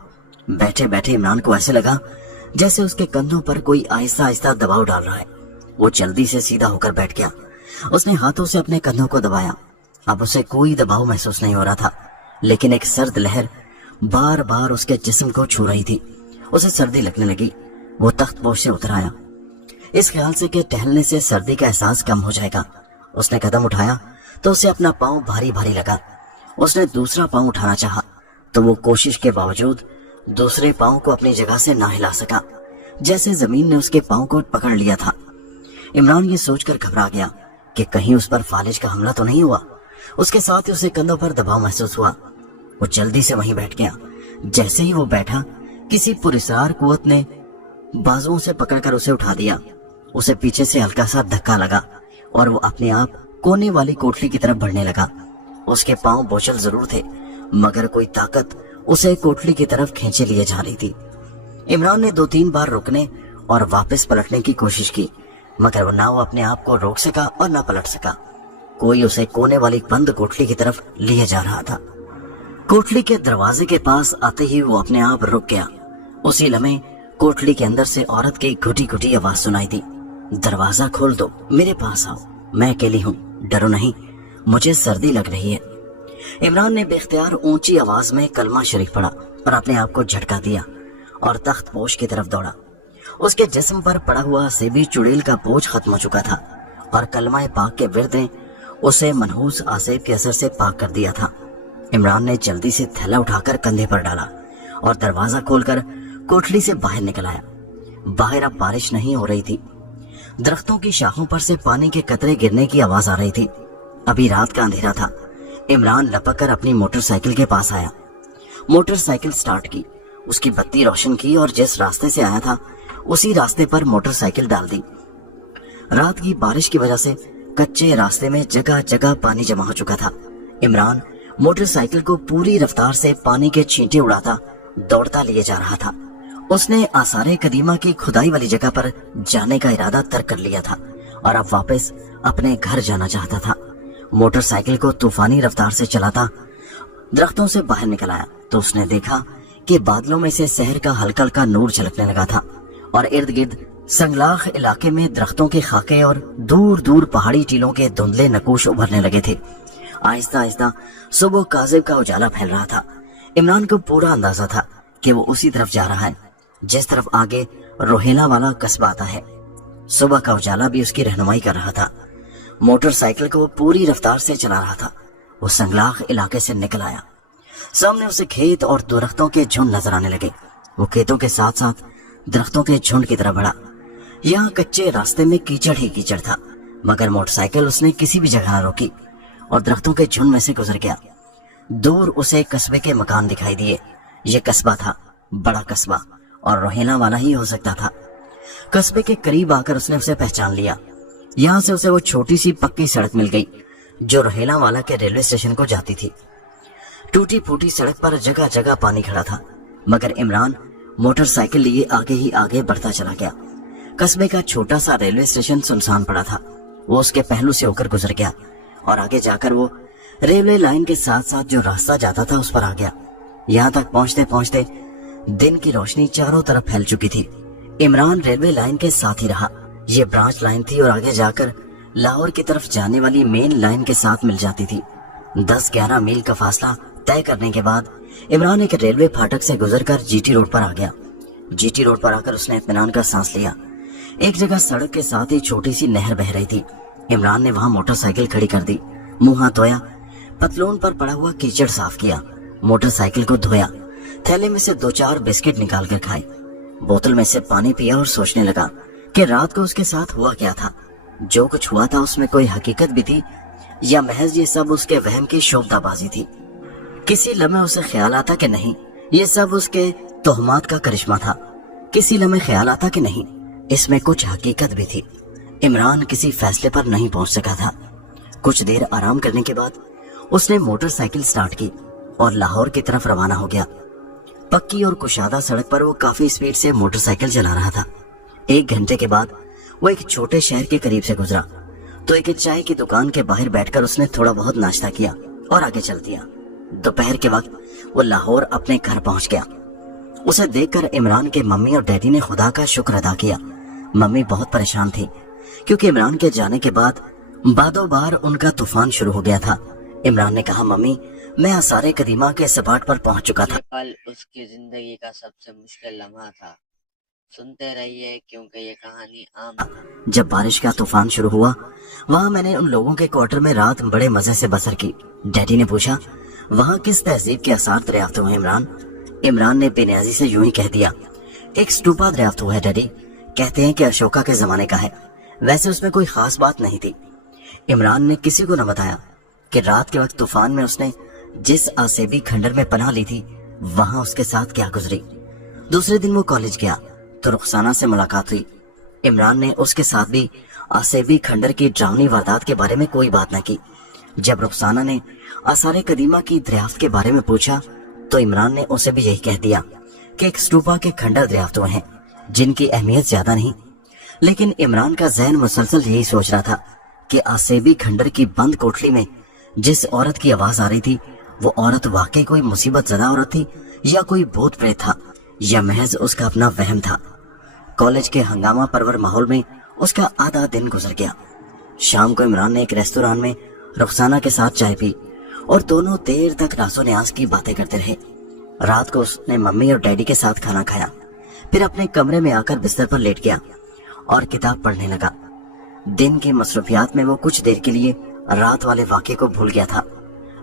बैठे बैठे इमरान को ऐसे लगा जैसे उसके कंधों पर कोई आहिस्ता आहिस्ता दबाव डाल रहा है। वो जल्दी से सीधा होकर बैठ गया। उसने हाथों से अपने कंधों को दबाया। अब उसे कोई दबाव महसूस नहीं हो रहा था, लेकिन एक सर्द लहर बार बार उसके जिस्म को छू रही थी। उसे सर्दी लगने लगी। वो तख्तपोश से उतर आया, इस ख्याल से कि टहलने से सर्दी का एहसास कम हो जाएगा। उसने कदम उठाया तो उसे अपना पांव भारी भारी लगा। उसने दूसरा पांव उठाना चाहा तो वो कोशिश के बावजूद दूसरे पांव को अपनी जगह से ना हिला सका, जैसे जमीन ने उसके पांव को पकड़ लिया था। इमरान ये सोचकर घबरा गया कि कहीं उस पर फालिज का हमला तो नहीं हुआ। उसके साथ ही उसे कंधों पर दबाव महसूस हुआ। वो जल्दी से वहीं बैठ गया। जैसे ही वो बैठा, किसी पुरस्कार कुव्वत ने बाजुओं से पकड़कर उसे उठा दिया। उसे पीछे से हल्का सा धक्का लगा और वो अपने आप कोने वाली कोठरी की तरफ बढ़ने लगा। उसके पांव बोझल जरूर थे, मगर कोई ताकत उसे कोठरी की तरफ खींचे लिए जा रही थी। इमरान ने 2-3 बार रुकने और वापस पलटने की कोशिश की, मगर वो ना वो अपने आप को रोक सका और ना पलट सका। कोई उसे कोने वाली बंद कोठरी की तरफ लिए जा रहा था। कोठरी के दरवाजे के पास आते ही वो अपने आप रुक गया। उसी लम्हे कोठरी के अंदर से औरत की घुटी घुटी आवाज सुनाई दी, दरवाजा खोल दो, मेरे पास आओ, मैं अकेली हूँ, डरो नहीं, मुझे सर्दी लग रही है। इमरान ने बेख्तियार ऊंची आवाज में कलमा शरीफ पढ़ा और अपने आप को झटका दिया और तख्तपोश की तरफ दौड़ा। उसके जिस्म पर पड़ा हुआ सेबी चुड़ैल का बोझ खत्म हो चुका था और कलमा पाक के विर्द ने उसे मनहूस आसेब के असर से पाक कर दिया था। इमरान ने जल्दी से थैला उठाकर कंधे पर डाला और दरवाजा खोलकर कोठरी से बाहर निकल आया। बाहर अब बारिश नहीं हो रही थी। दरख्तों की शाखों पर से पानी के कतरे गिरने की आवाज आ रही थी। अभी रात का अंधेरा था। इमरान लपक कर अपनी मोटरसाइकिल के पास आया। मोटरसाइकिल स्टार्ट की, उसकी बत्ती रोशन की और जिस रास्ते से आया था उसी रास्ते पर मोटरसाइकिल डाल दी। रात की बारिश की वजह से कच्चे रास्ते में जगह जगह पानी जमा हो चुका था। इमरान मोटरसाइकिल को पूरी रफ्तार से पानी के छींटे उड़ाता दौड़ता लिए जा रहा था। उसने आसारे कदीमा की खुदाई वाली जगह पर जाने का इरादा तर्क कर लिया था और अब वापस अपने घर जाना चाहता था। मोटरसाइकिल को तूफानी रफ्तार से चलाता दरख्तों से बाहर निकल आया तो उसने देखा कि बादलों में से शहर का हल्का हल्का नूर झलकने लगा था और इर्द गिर्द संगलाख इलाके में दरख्तों के खाके और दूर दूर पहाड़ी टीलों के धुंधले नकूश उभरने लगे थे। आहिस्ता आहिस्ता सुबह काजिब का उजाला फैल रहा था। इमरान को पूरा अंदाजा था कि वो उसी तरफ जा रहा है जिस तरफ आगे रोहेला वाला कस्बा आता है। सुबह का उजाला भी उसकी रहनुमाई कर रहा था। मोटरसाइकिल को वो पूरी रफ्तार से चला रहा था। वो संगलाख इलाके से निकल आया। सामने उसे खेत और दरख्तों के झुंड नजर आने लगे। वो खेतों के साथ साथ दरख्तों के झुंड की तरफ बढ़ा। यहाँ कच्चे रास्ते में कीचड़ ही कीचड़ था, मगर मोटरसाइकिल उसने किसी भी जगह न रोकी और दरख्तों के झुंड में से गुजर गया। दूर उसे कस्बे के मकान दिखाई दिए। ये कस्बा था, बड़ा कस्बा, और रोहेला वाला ही हो सकता था। कस्बे के करीब आकर उसने उसे पहचान लिया। यहाँ से उसे वो छोटी सी पक्की सड़क मिल गई जो रोहेला वाला के रेलवे स्टेशन को जाती थी। टूटी फूटी सड़क पर जगह जगह पानी खड़ा था, मगर इमरान मोटरसाइकिल लिए आगे ही आगे बढ़ता चला गया। कस्बे का छोटा सा रेलवे स्टेशन सुनसान पड़ा था। वो उसके पहलू से होकर गुजर गया और आगे जाकर वो रेलवे लाइन के साथ साथ जो रास्ता जाता था उस पर आ गया। यहाँ तक पहुंचते पहुंचते दिन की रोशनी चारों तरफ फैल चुकी थी। इमरान रेलवे लाइन के साथ ही रहा। ये ब्रांच लाइन थी और आगे जाकर लाहौर की तरफ जाने वाली मेन लाइन के साथ मिल जाती थी। 10-11 मील का फासला तय करने के बाद इमरान एक रेलवे फाटक से गुजरकर जीटी रोड पर आ गया। जीटी रोड पर आकर उसने इत्मीनान का सांस लिया। एक जगह सड़क के साथ ही छोटी सी नहर बह रही थी। इमरान ने वहां मोटरसाइकिल खड़ी कर दी, मुंह हाथ धोया, पतलून पर पड़ा हुआ कीचड़ साफ किया, मोटरसाइकिल को धोया, थैले में से 2-4 बिस्किट निकाल कर खाए, बोतल में से पानी पिया और सोचने लगा कि रात को उसके साथ हुआ क्या था। जो कुछ हुआ था उसमें कोई हकीकत भी थी या महज ये सब उसके वहम की शोभताबाजी थी। किसी लम्हे उसे ख्याल आता कि नहीं ये सब उसके तोहमात का करिश्मा था। किसी लम्हे ख्याल आता कि नहीं इसमें कुछ हकीकत भी थी। इमरान किसी फैसले पर नहीं पहुंच सका था। कुछ देर आराम करने के बाद उसने मोटरसाइकिल स्टार्ट की और लाहौर की तरफ रवाना हो गया। पक्की और कुशादा सड़क पर वो काफी स्पीड से मोटरसाइकिल चला रहा था। 1 घंटे के बाद वो एक छोटे शहर के करीब से गुजरा तो एक चाय की दुकान के बाहर बैठकर उसने थोड़ा बहुत नाश्ता किया और आगे चल दिया। दोपहर के वक्त वो लाहौर अपने घर पहुंच गया। उसे देखकर इमरान के मम्मी और डैडी ने खुदा का शुक्र अदा किया। मम्मी बहुत परेशान थी क्योंकि इमरान के जाने के बाद बादो बार उनका तूफान शुरू हो गया था। इमरान ने कहा, मम्मी मैं आसारे कदीमा के सपाट पर पहुंच चुका था। ये पल उसकी जिंदगी का सबसे मुश्किल लम्हा था। सुनते रहिए क्योंकि ये कहानी आम। जब बारिश का तूफान शुरू हुआ वहाँ मैंने उन लोगों के क्वार्टर में रात बड़े मजे से बसर की। डैडी ने पूछा, वहाँ किस तहजीब के आसार दरियाफ्त हुए इमरान? इमरान ने बेनियाजी से यूं ही कह दिया, एक स्टूपा दरियाफ्त हुआ है डैडी, कहते हैं कि अशोका के जमाने का है। वैसे उसमें कोई खास बात नहीं थी। इमरान ने किसी को न बताया कि रात के वक्त तूफान में उसने जिस आसेबी खंडर में पनाह ली थी वहां उसके साथ क्या गुजरी। दूसरे दिन वो कॉलेज गया तो रुखसाना से मुलाकात हुई। इमरान ने उसके साथ भी आसेबी खंडर की ड्रावनी वारदात के बारे में कोई बात न की। जब रुखसाना ने आसारे कदीमा की दरियाफ्त के बारे में पूछा तो इमरान ने उसे भी यही कह दिया कि एक स्टूपा के खंडर दरियाफ्त हुए हैं जिनकी अहमियत ज्यादा नहीं। लेकिन इमरान का जहन मुसलसल यही सोच रहा था कि आसेबी खंडर की बंद कोठरी में जिस औरत की आवाज आ रही थी वो औरत वाकई कोई मुसीबत ज़दा औरत थी या कोई भूत प्रेत था या महज उसका अपना वहम था। कॉलेज के हंगामा परवर माहौल में उसका आधा दिन गुजर गया। शाम को इमरान ने एक रेस्तोरां में रुखसाना के साथ चाय पी और दोनों देर तक रासो न्याज की बातें करते रहे। रात को उसने मम्मी और डैडी के साथ खाना खाया, फिर अपने कमरे में आकर बिस्तर पर लेट गया और किताब पढ़ने लगा। दिन की मसरूफियात में वो कुछ देर के लिए रात वाले वाक़े को भूल गया था,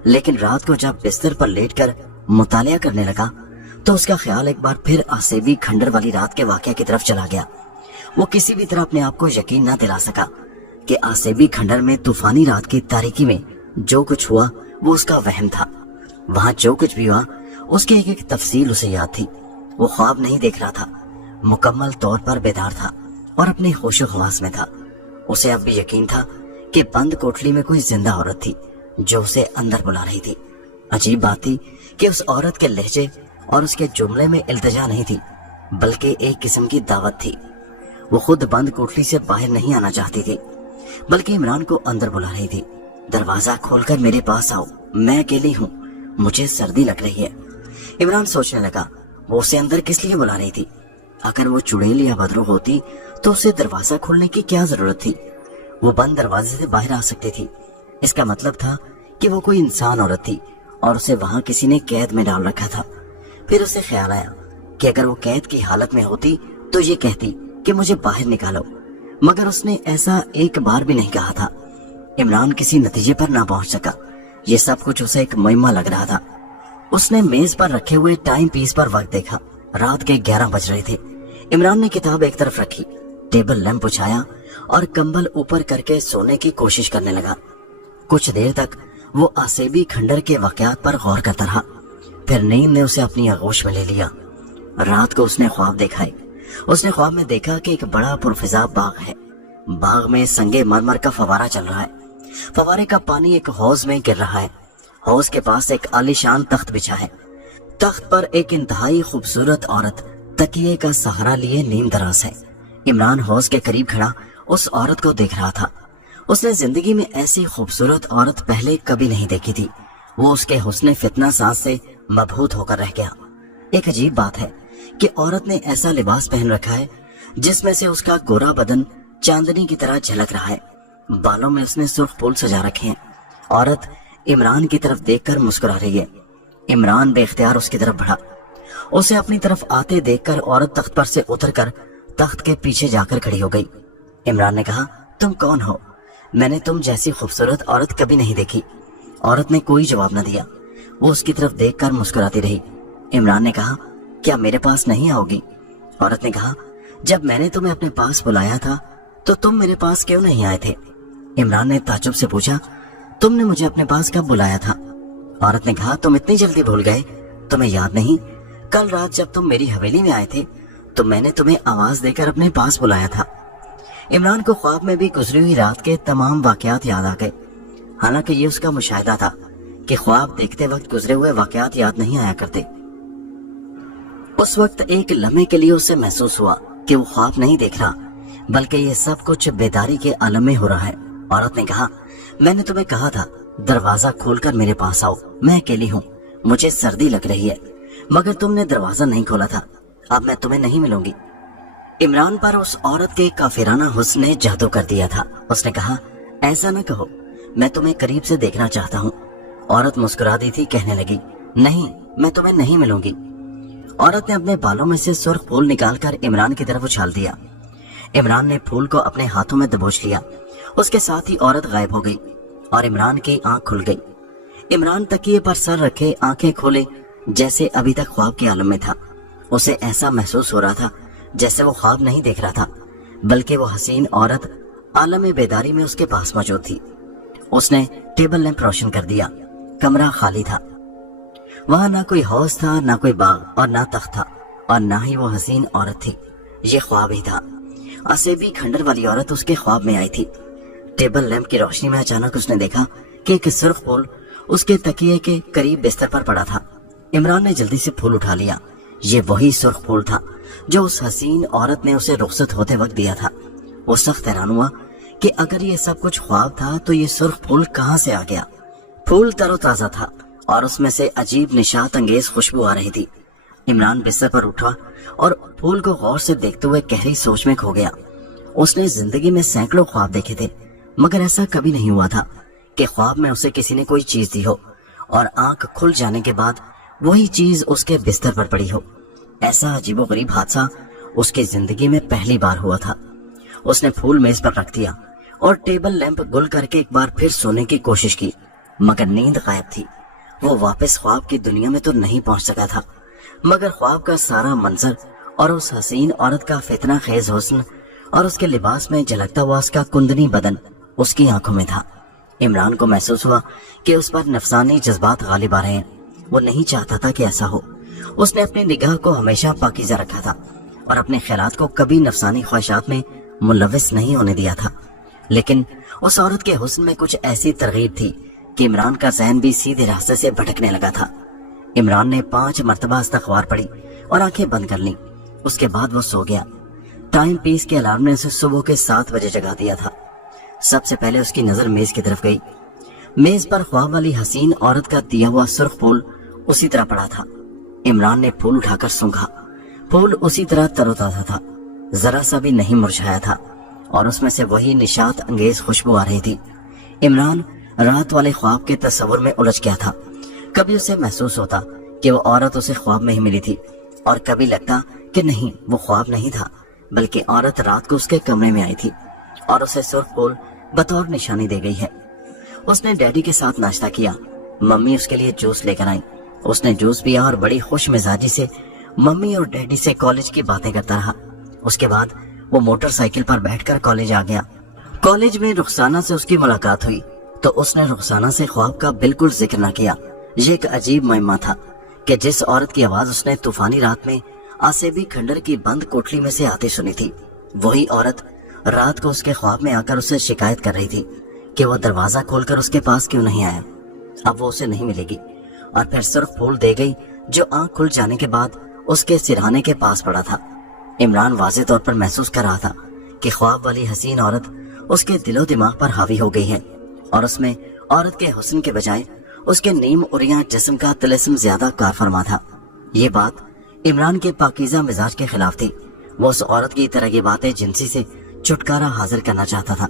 लेकिन रात को जब बिस्तर पर लेटकर मुतालिया करने लगा तो उसका ख्याल एक बार फिर आसेबी खंडर वाली रात के वाक़े की तरफ चला गया। वो किसी भी तरह अपने आप को यकीन न दिला सका कि आसेबी खंडर में तूफानी रात की तारीकी में जो कुछ हुआ वो उसका वहम था। वहां जो कुछ भी हुआ उसकी एक एक तफसील उसे याद थी। वो ख्वाब नहीं देख रहा था, मुकम्मल तौर पर बेदार था और अपने होशो हवास में था। उसे अब भी यकीन था कि बंद कोठरी में कोई जिंदा औरत थी जो उसे अंदर बुला रही थी। अजीब बात थी कि उस औरत के लहजे और उसके जुमले में इल्तिजा नहीं थी बल्कि एक किस्म की दावत थी। वो खुद बंद कोठरी से बाहर नहीं आना चाहती थी बल्कि इमरान को अंदर बुला रही थी। दरवाजा खोलकर मेरे पास आओ, मैं अकेली हूँ, मुझे सर्दी लग रही है। इमरान सोचने लगा, वो उसे अंदर किस लिए बुला रही थी? अगर वो चुड़ैल या बदरू होती तो उसे दरवाजा खोलने की क्या जरूरत थी? वो बंद दरवाजे से बाहर आ सकती थी। इसका मतलब था कि वो कोई इंसान औरत थी और उसे वहां किसी ने कैद में डाल रखा था। फिर उसे ख्याल आया कि अगर वो कैद की हालत में होती तो ये कहती कि मुझे बाहर निकालो, मगर उसने ऐसा एक बार भी नहीं कहा था। इमरान किसी नतीजे पर ना पहुंच सका। ये सब कुछ उसे एक मुइम्मा लग रहा था। उसने मेज पर रखे हुए टाइम पीस पर वक्त देखा। रात के 11 बज रहे थे। इमरान ने किताब एक तरफ रखी, टेबल लैंप उछाया और कंबल ऊपर करके सोने की कोशिश करने लगा। कुछ देर तक वो आसेबी खंडर के वाकयात पर गौर करता रहा। फिर नींद ने उसे अपनी आगोश में ले लिया। रात को उसने ख्वाब देखा है। उसने ख्वाब में देखा कि एक बड़ा पुरफिजा बाग है। बाग में संगे मरमर का फवारा चल रहा है। फवारे का पानी एक हौज में गिर रहा है। हौज के पास एक आलीशान तख्त बिछा है। तख्त पर एक इंतहाई खूबसूरत औरत तकिए का सहारा लिए नीम दराज है। इमरान हौज के करीब खड़ा उस औरत को देख रहा था। उसने जिंदगी में ऐसी खूबसूरत औरत पहले कभी नहीं देखी थी। वो उसके हुस्न फितना साज से मबहूत होकर रह गया। एक अजीब बात है कि औरत ने ऐसा लिबास पहन रखा है जिसमें से उसका गोरा बदन चांदनी की तरह झलक रहा है। बालों में उसने सुर्ख फूल सजा रखे हैं। औरत इमरान की तरफ देखकर मुस्कुरा रही है। इमरान बेख्तियार उसकी तरफ बढ़ा। उसे अपनी तरफ आते देखकर औरत तख्त पर से उतरकर तख्त के पीछे जाकर खड़ी हो गई। इमरान ने कहा, तुम कौन हो? मैंने तुम जैसी खूबसूरत औरत कभी नहीं देखी। औरत ने कोई जवाब न दिया। वो उसकी तरफ देखकर मुस्कुराती रही। इमरान ने कहा, क्या मेरे पास नहीं आओगी? औरत ने कहा, जब मैंने तुम्हें अपने पास बुलाया था तो तुम मेरे पास क्यों नहीं आए थे? इमरान ने ताज्जुब से पूछा, तुमने मुझे अपने पास कब बुलाया था? औरत ने कहा, तुम इतनी जल्दी भूल गए? तुम्हें याद नहीं? कल रात जब तुम मेरी हवेली में आए थे तो मैंने तुम्हें आवाज देकर अपने पास बुलाया था। इमरान को ख्वाब में भी गुजरी हुई रात के तमाम वाकयात याद आ गए। हालांकि ये उसका मुशाहिदा था कि ख्वाब देखते वक्त गुजरे हुए वाकयात याद नहीं आया करते। उस वक्त एक लम्हे के लिए उसे महसूस हुआ कि वो ख्वाब नहीं देख रहा, बल्कि ये सब कुछ बेदारी के आलम में हो रहा है। औरत ने कहा, मैंने तुम्हें कहा था दरवाजा खोलकर मेरे पास आओ, मैं अकेली हूँ, मुझे सर्दी लग रही है, मगर तुमने दरवाजा नहीं खोला था, अब मैं तुम्हें नहीं मिलूंगी। इमरान पर उस औरत के काफिराना हुस्न ने जादू कर दिया था। उसने कहा, ऐसा न कहो, मैं तुम्हें करीब से देखना चाहता हूँ। औरत मुस्कुरा दी थी, कहने लगी, नहीं, मैं तुम्हें नहीं मिलूंगी। औरत ने अपने बालों में से सुर्ख फूल निकालकर इमरान की तरफ उछाल दिया। इमरान ने फूल को अपने हाथों में दबोच लिया। उसके साथ ही औरत गायब हो गई और इमरान की आंख खुल गई। इमरान तकिए पर सर रखे आंखें खोले, जैसे अभी तक ख्वाब के आलम में था। उसे ऐसा महसूस हो रहा था जैसे वो ख्वाब नहीं देख रहा था, बल्कि वो हसीन औरत आलम बेदारी में उसके पास मौजूद थी। उसने टेबल लैंप रोशन कर दिया। कमरा खाली था। वहां ना कोई हौज था, ना कोई बाग और ना तख्त था, और ना ही वो हसीन औरत थी। ये ख्वाब ही था। असेबी खंडर वाली औरत उसके ख्वाब में आई थी। टेबल लैंप की रोशनी में अचानक उसने देखा कि एक सुर्ख फूल उसके तकिए के करीब बिस्तर पर पड़ा था। इमरान ने जल्दी से फूल उठा लिया। ये वही सुर्ख फूल था जो उस हसीन औरत ने उसे रुखसत होते वक्त दिया था। वो सख्त हैरान हुआ कि अगर ये सब कुछ ख्वाब था तो ये सुर्ख फूल कहाँ से आ गया। फूल तरोताजा था और उसमें से अजीब निशात अंगेज खुशबू आ रही थी। इमरान बिस्तर पर उठा और फूल को गौर से देखते हुए गहरी सोच में खो गया। उसने जिंदगी में सैकड़ों ख्वाब देखे थे, मगर ऐसा कभी नहीं हुआ था कि ख्वाब में उसे किसी ने कोई चीज दी हो और आंख खुल जाने के बाद वही चीज उसके बिस्तर पर पड़ी हो। ऐसा अजीबोगरीब हादसा उसकी जिंदगी में पहली बार हुआ था। उसने फूल मेज पर रख दिया और टेबल लैंप गुल करके एक बार फिर सोने की कोशिश की, मगर नींद गायब थी। वो वापस ख्वाब की दुनिया में तो नहीं पहुंच सका था, मगर ख्वाब का सारा मंजर और उस हसीन औरत का फितना खेज हुस्न और उसके लिबास में झलकता हुआ उसका कुंदनी बदन उसकी आंखों में था। इमरान को महसूस हुआ कि उस पर नफसानी जज्बात गालिब आ रहे हैं। वो नहीं चाहता था कि ऐसा हो। उसने अपनी निगाह को हमेशा पाकीज़ा रखा था और अपने ख्यालात को कभी नफसानी ख्वाहिशात में मुलविस नहीं होने दिया था। लेकिन उस औरत के हुस्न में कुछ ऐसी तरगीब थी कि इमरान का जहन भी सीधे रास्ते से भटकने लगा था। इमरान ने 5 मरतबा इस्तग़फ़ार पढ़ी और आंखें बंद कर लीं। उसके बाद वो सो गया। टाइम पीस के अलार्म ने उसे सुबह के 7 बजे जगा दिया था। सबसे पहले उसकी नजर मेज की तरफ गई। मेज पर ख्वाब वाली हसीन औरत का दिया हुआ सुर्ख फूल उसी तरह पड़ा था। इमरान ने फूल उठाकर सूंघा। फूल उसी तरह तरोताजा था, जरा सा भी नहीं मुरझाया था और उसमें से वही निशात अंगेज खुशबू आ रही थी। इमरान रात वाले ख्वाब के तस्वुर में उलझ गया था। कभी उसे महसूस होता कि वो औरत उसे ख्वाब में ही मिली थी और कभी लगता कि नहीं, वो ख्वाब नहीं था, बल्कि औरत रात को उसके कमरे में आई थी और उसे सुर्ख फूल बतौर निशानी दे गई है। उसने डैडी के साथ नाश्ता किया। मम्मी उसके लिए जूस लेकर आई। उसने जूस पिया और बड़ी खुश मिजाजी से मम्मी और डैडी से कॉलेज की बातें करता रहा। उसके बाद वो मोटरसाइकिल पर बैठकर कॉलेज आ गया। कॉलेज में रुखसाना से उसकी मुलाकात हुई तो उसने रुखसाना से ख्वाब का बिल्कुल जिक्र न किया। ये एक अजीब मुइम्मा था कि जिस औरत की आवाज उसने तूफानी रात में आसेबी खंडर की बंद कोठरी में से आती सुनी थी, वही औरत रात को उसके ख्वाब में आकर उसे शिकायत कर रही थी कि वो दरवाजा खोलकर उसके पास क्यों नहीं आया। अब वो उसे नहीं मिलेगी और फिर सुर्ख फूल दे गई जो आंख खुल जाने के बाद उसके सिरहाने के पास पड़ा था। इमरान वाज़ेह तौर पर महसूस कर रहा था कि ख्वाब वाली हसीन औरत उसके दिलो दिमाग पर हावी हो गई है और उसमें औरत के हुस्न के बजाय उसके नीम उरिया जिस्म का तिलिस्म ज्यादा कार फरमा था। ये बात इमरान के पाकीज़ा मिजाज के खिलाफ थी। वो उस औरत की तरह की बातें जिनसी से छुटकारा हासिल करना चाहता था,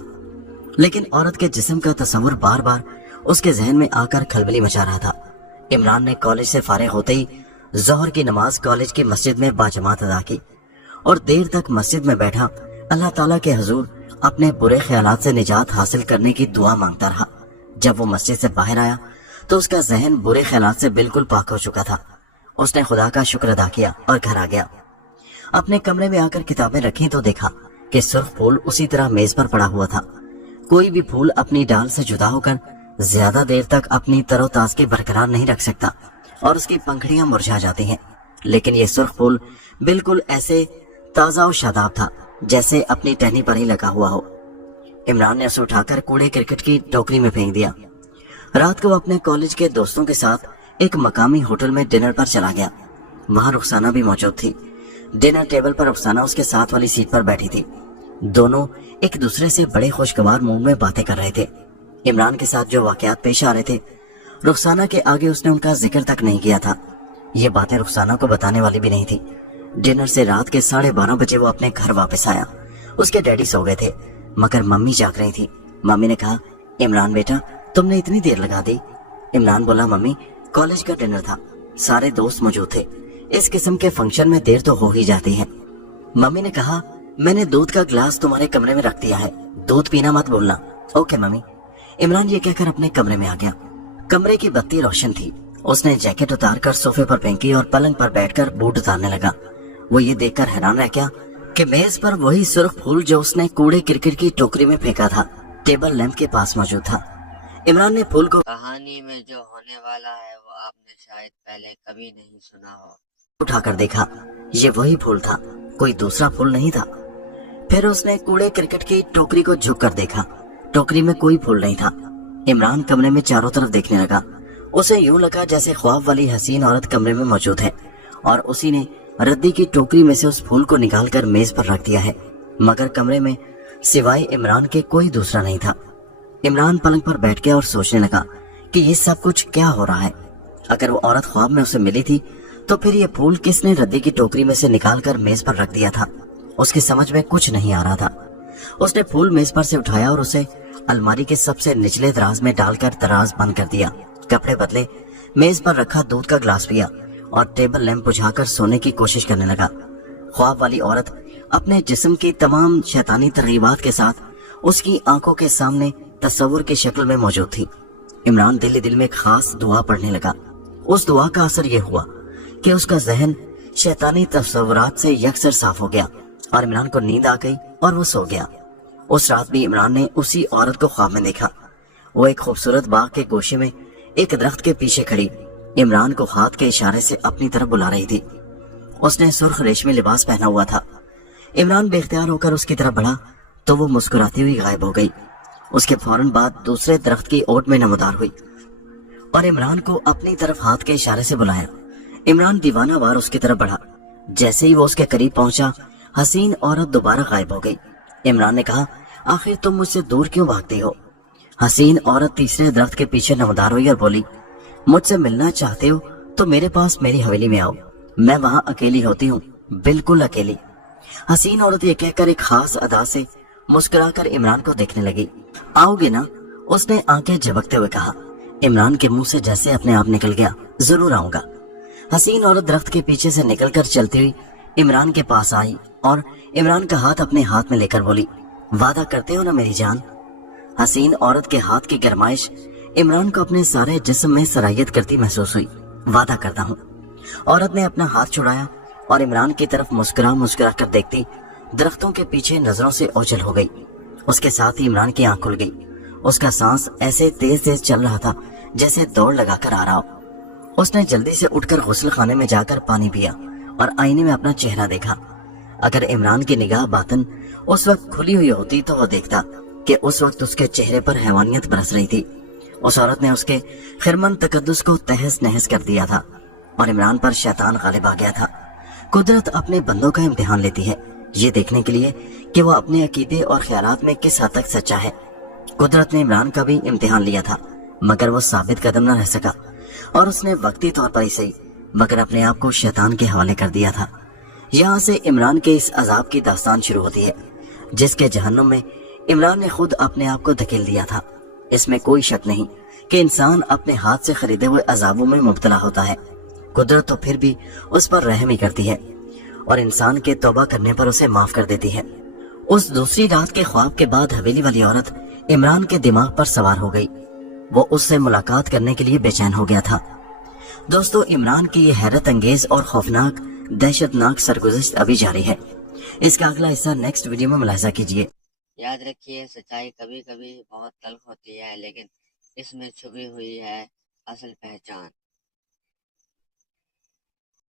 लेकिन औरत के जिस्म का तस्वुर बार बार उसके जहन में आकर खलबली मचा रहा था। इमरान ने कॉलेज से फारिग होते ही ज़ोहर की नमाज कॉलेज की मस्जिद में बाजमात अदा की और देर तक मस्जिद में बैठा अल्लाह ताला के हुजूर अपने बुरे ख्यालात से निजात हासिल करने की दुआ मांगता रहा। जब वो मस्जिद से बाहर आया तो उसका जहन बुरे ख्यालात से बिल्कुल पाक हो चुका था। उसने खुदा का शुक्र अदा किया और घर आ गया। अपने कमरे में आकर किताबें रखी तो देखा कि सुर्ख फूल उसी तरह मेज पर पड़ा हुआ था। कोई भी फूल अपनी डाल से जुदा होकर ज्यादा देर तक अपनी तरोताजगी बरकरार नहीं रख सकता और उसकी पंखड़ियां मुरझा जाती हैं, लेकिन ये सुर्ख फूल बिल्कुल ऐसे ताजा और शादाब था जैसे अपनी टहनी पर ही लगा हुआ हो। इमरान ने उसे उठाकर कूड़े क्रिकेट की टोकरी में फेंक दिया। रात को वो अपने कॉलेज के दोस्तों के साथ एक मकामी होटल में डिनर पर चला गया। वहां रुखसाना भी मौजूद थी। डिनर टेबल पर रुखसाना उसके साथ वाली सीट पर बैठी थी। दोनों एक दूसरे से बड़े खुशगवार मूड में बातें कर रहे थे। इमरान के साथ जो वाकयात पेश आ रहे थे, रुखसाना के आगे उसने उनका जिक्र तक नहीं किया था। ये बातें रुखसाना को बताने वाली भी नहीं थी। डिनर से रात के 12:30 बजे वो अपने घर वापस आया। उसके डैडी सो गए थे, मगर मम्मी जाग रही थी। मम्मी ने कहा, इमरान बेटा, तुमने इतनी देर लगा दी। इमरान बोला, मम्मी, कॉलेज का डिनर था, सारे दोस्त मौजूद थे। इस किस्म के फंक्शन में देर तो हो ही जाती है। मम्मी ने कहा, मैंने दूध का ग्लास तुम्हारे कमरे में रख दिया है, दूध पीना मत भूलना। Okay mummy. इमरान ये कहकर अपने कमरे में आ गया। कमरे की बत्ती रोशन थी। उसने जैकेट उतारकर सोफे पर फेंकी और पलंग पर बैठकर बूट उतारने लगा। वो ये देखकर हैरान रह गया कि मेज पर वही सुर्ख फूल जो उसने कूड़े क्रिकेट की टोकरी में फेंका था, टेबल लैंप के पास मौजूद था। इमरान ने फूल को कहानी में जो होने वाला है वो आपने शायद पहले कभी नहीं सुना हो। उठाकर देखा, ये वही फूल था, कोई दूसरा फूल नहीं था। फिर उसने कूड़े क्रिकेट की टोकरी को झुक कर देखा। टोकरी में कोई फूल नहीं था। इमरान कमरे में चारों तरफ देखने लगा। उसे यूं लगा जैसे ख्वाब वाली हसीन औरत कमरे में मौजूद है और उसी ने रद्दी की टोकरी में से उस फूल को निकालकर मेज पर रख दिया है, मगर कमरे में सिवाय इमरान के कोई दूसरा नहीं था। इमरान पलंग पर बैठ गया और सोचने लगा कि ये सब कुछ क्या हो रहा है। अगर वो औरत ख्वाब में उसे मिली थी तो फिर ये फूल किसने रद्दी की टोकरी में से निकालकर मेज पर रख दिया था। उसकी समझ में कुछ नहीं आ रहा था। उसने फूल मेज पर से उठाया और उसे अलमारी के सबसे निचले दराज में डालकर दराज बंद कर दिया। कपड़े बदले, मेज पर रखा दूध का ग्लास पिया और टेबल लैंप बुझाकर सोने की कोशिश करने लगा। ख्वाब वाली औरत अपने जिस्म की तमाम शैतानी तरगीबात के साथ उसकी आंखों के सामने तस्वुर की शक्ल में मौजूद थी। इमरान दिल ही दिल में खास दुआ पढ़ने लगा। उस दुआ का असर यह हुआ कि उसका जहन शैतानी तस्वुरात से यकसर साफ हो गया और इमरान को नींद आ गई और वो सो गया। उस रात भी इमरान ने उसी औरत को ख्वाब में देखा। वो एक खूबसूरत बाग के गोशे में एक दरख्त के पीछे खड़ी इमरान को हाथ के इशारे से अपनी तरफ बुला रही थी। उसने सुर्ख रेशमी लिबास पहना हुआ था। इमरान बेख्तियार होकर उसकी तरफ बढ़ा तो वो मुस्कुराती हुई गायब हो गई। उसके फौरन बाद दूसरे दरख्त की ओट में नमदार हुई और इमरान को अपनी तरफ हाथ के इशारे से बुलाया। इमरान दीवाना वार उसकी तरफ बढ़ा। जैसे ही वो उसके करीब पहुंचा, हसीन औरत दोबारा गायब हो गई। इमरान ने कहा, आखिर तुम मुझसे दूर क्यों भागती हो? हसीन औरत तीसरे दरख्त के पीछे नमदार हुई और बोली, मुझसे मिलना चाहते हो तो मेरे पास मेरी हवेली में आओ, मैं वहां अकेली होती हूँ, बिल्कुल अकेली। हसीन औरत ये कहकर एक खास अदा से मुस्कुराकर इमरान को देखने लगी। आओगे ना? उसने आंखें झपकते हुए कहा। इमरान के मुंह से जैसे अपने आप निकल गया, जरूर आऊंगा। हसीन औरत दरख्त के पीछे से निकलकर चलती हुई इमरान के पास आई और इमरान का हाथ अपने हाथ में लेकर बोली, वादा करते हो ना मेरी जान? हसीन औरत के हाथ की गरमाइश इमरान को अपने सारे जिस्म में सराहियत करती महसूस हुई। वादा करता हूँ। औरत ने अपना हाथ छुड़ाया और इमरान की तरफ मुस्कुरा कर देखती दरख्तों के पीछे नजरों से ओझल हो गई। उसके साथ ही इमरान की आंख खुल गई। उसका सांस ऐसे तेज तेज चल रहा था जैसे दौड़ लगाकर आ रहा हो। उसने जल्दी से उठकर गुस्ल खाने में जाकर पानी पिया और आईने में अपना चेहरा देखा। अगर इमरान की निगाह बातन उस वक्त खुली हुई होती तो वो देखता कि उस वक्त उसके चेहरे पर हैवानियत बरस रही थी। उस औरत ने उसके खिरमन तकद्दुस को तहस नहस कर दिया था और इमरान पर शैतान गालिब आ गया था। कुदरत अपने बंदों का इम्तिहान लेती है, ये देखने के लिए कि वो अपने अकीदे और ख्यालात में किस हद तक सच्चा है। कुदरत ने इमरान का भी इम्तिहान लिया था, मगर वो साबित कदम न रह सका और उसने वक्ती तौर पर ही सही मगर अपने आप को शैतान के हवाले कर दिया था। यहाँ से इमरान के इस अजाब की दास्तान शुरू होती है, जिसके जहन्नुम में इमरान ने खुद अपने आप को धकेल दिया था। इसमें कोई शक नहीं कि इंसान अपने हाथ से खरीदे हुए अजाबों में मुब्तला होता है। कुदरत तो फिर भी उस पर रहम ही करती है और इंसान के तौबा करने पर उसे माफ कर देती है। उस दूसरी रात के ख्वाब के बाद हवेली वाली औरत इमरान के दिमाग पर सवार हो गई। वो उससे मुलाकात करने के लिए बेचैन हो गया था। दोस्तों, इमरान की ये हैरत अंगेज और खौफनाक दहशतनाक सरगुज़श्त अभी जारी है। इसका अगला हिस्सा नेक्स्ट वीडियो में मुलाहिजा कीजिए। याद रखिए, सच्चाई कभी कभी बहुत तल्ख होती है, लेकिन इसमें छुपी हुई है असल पहचान।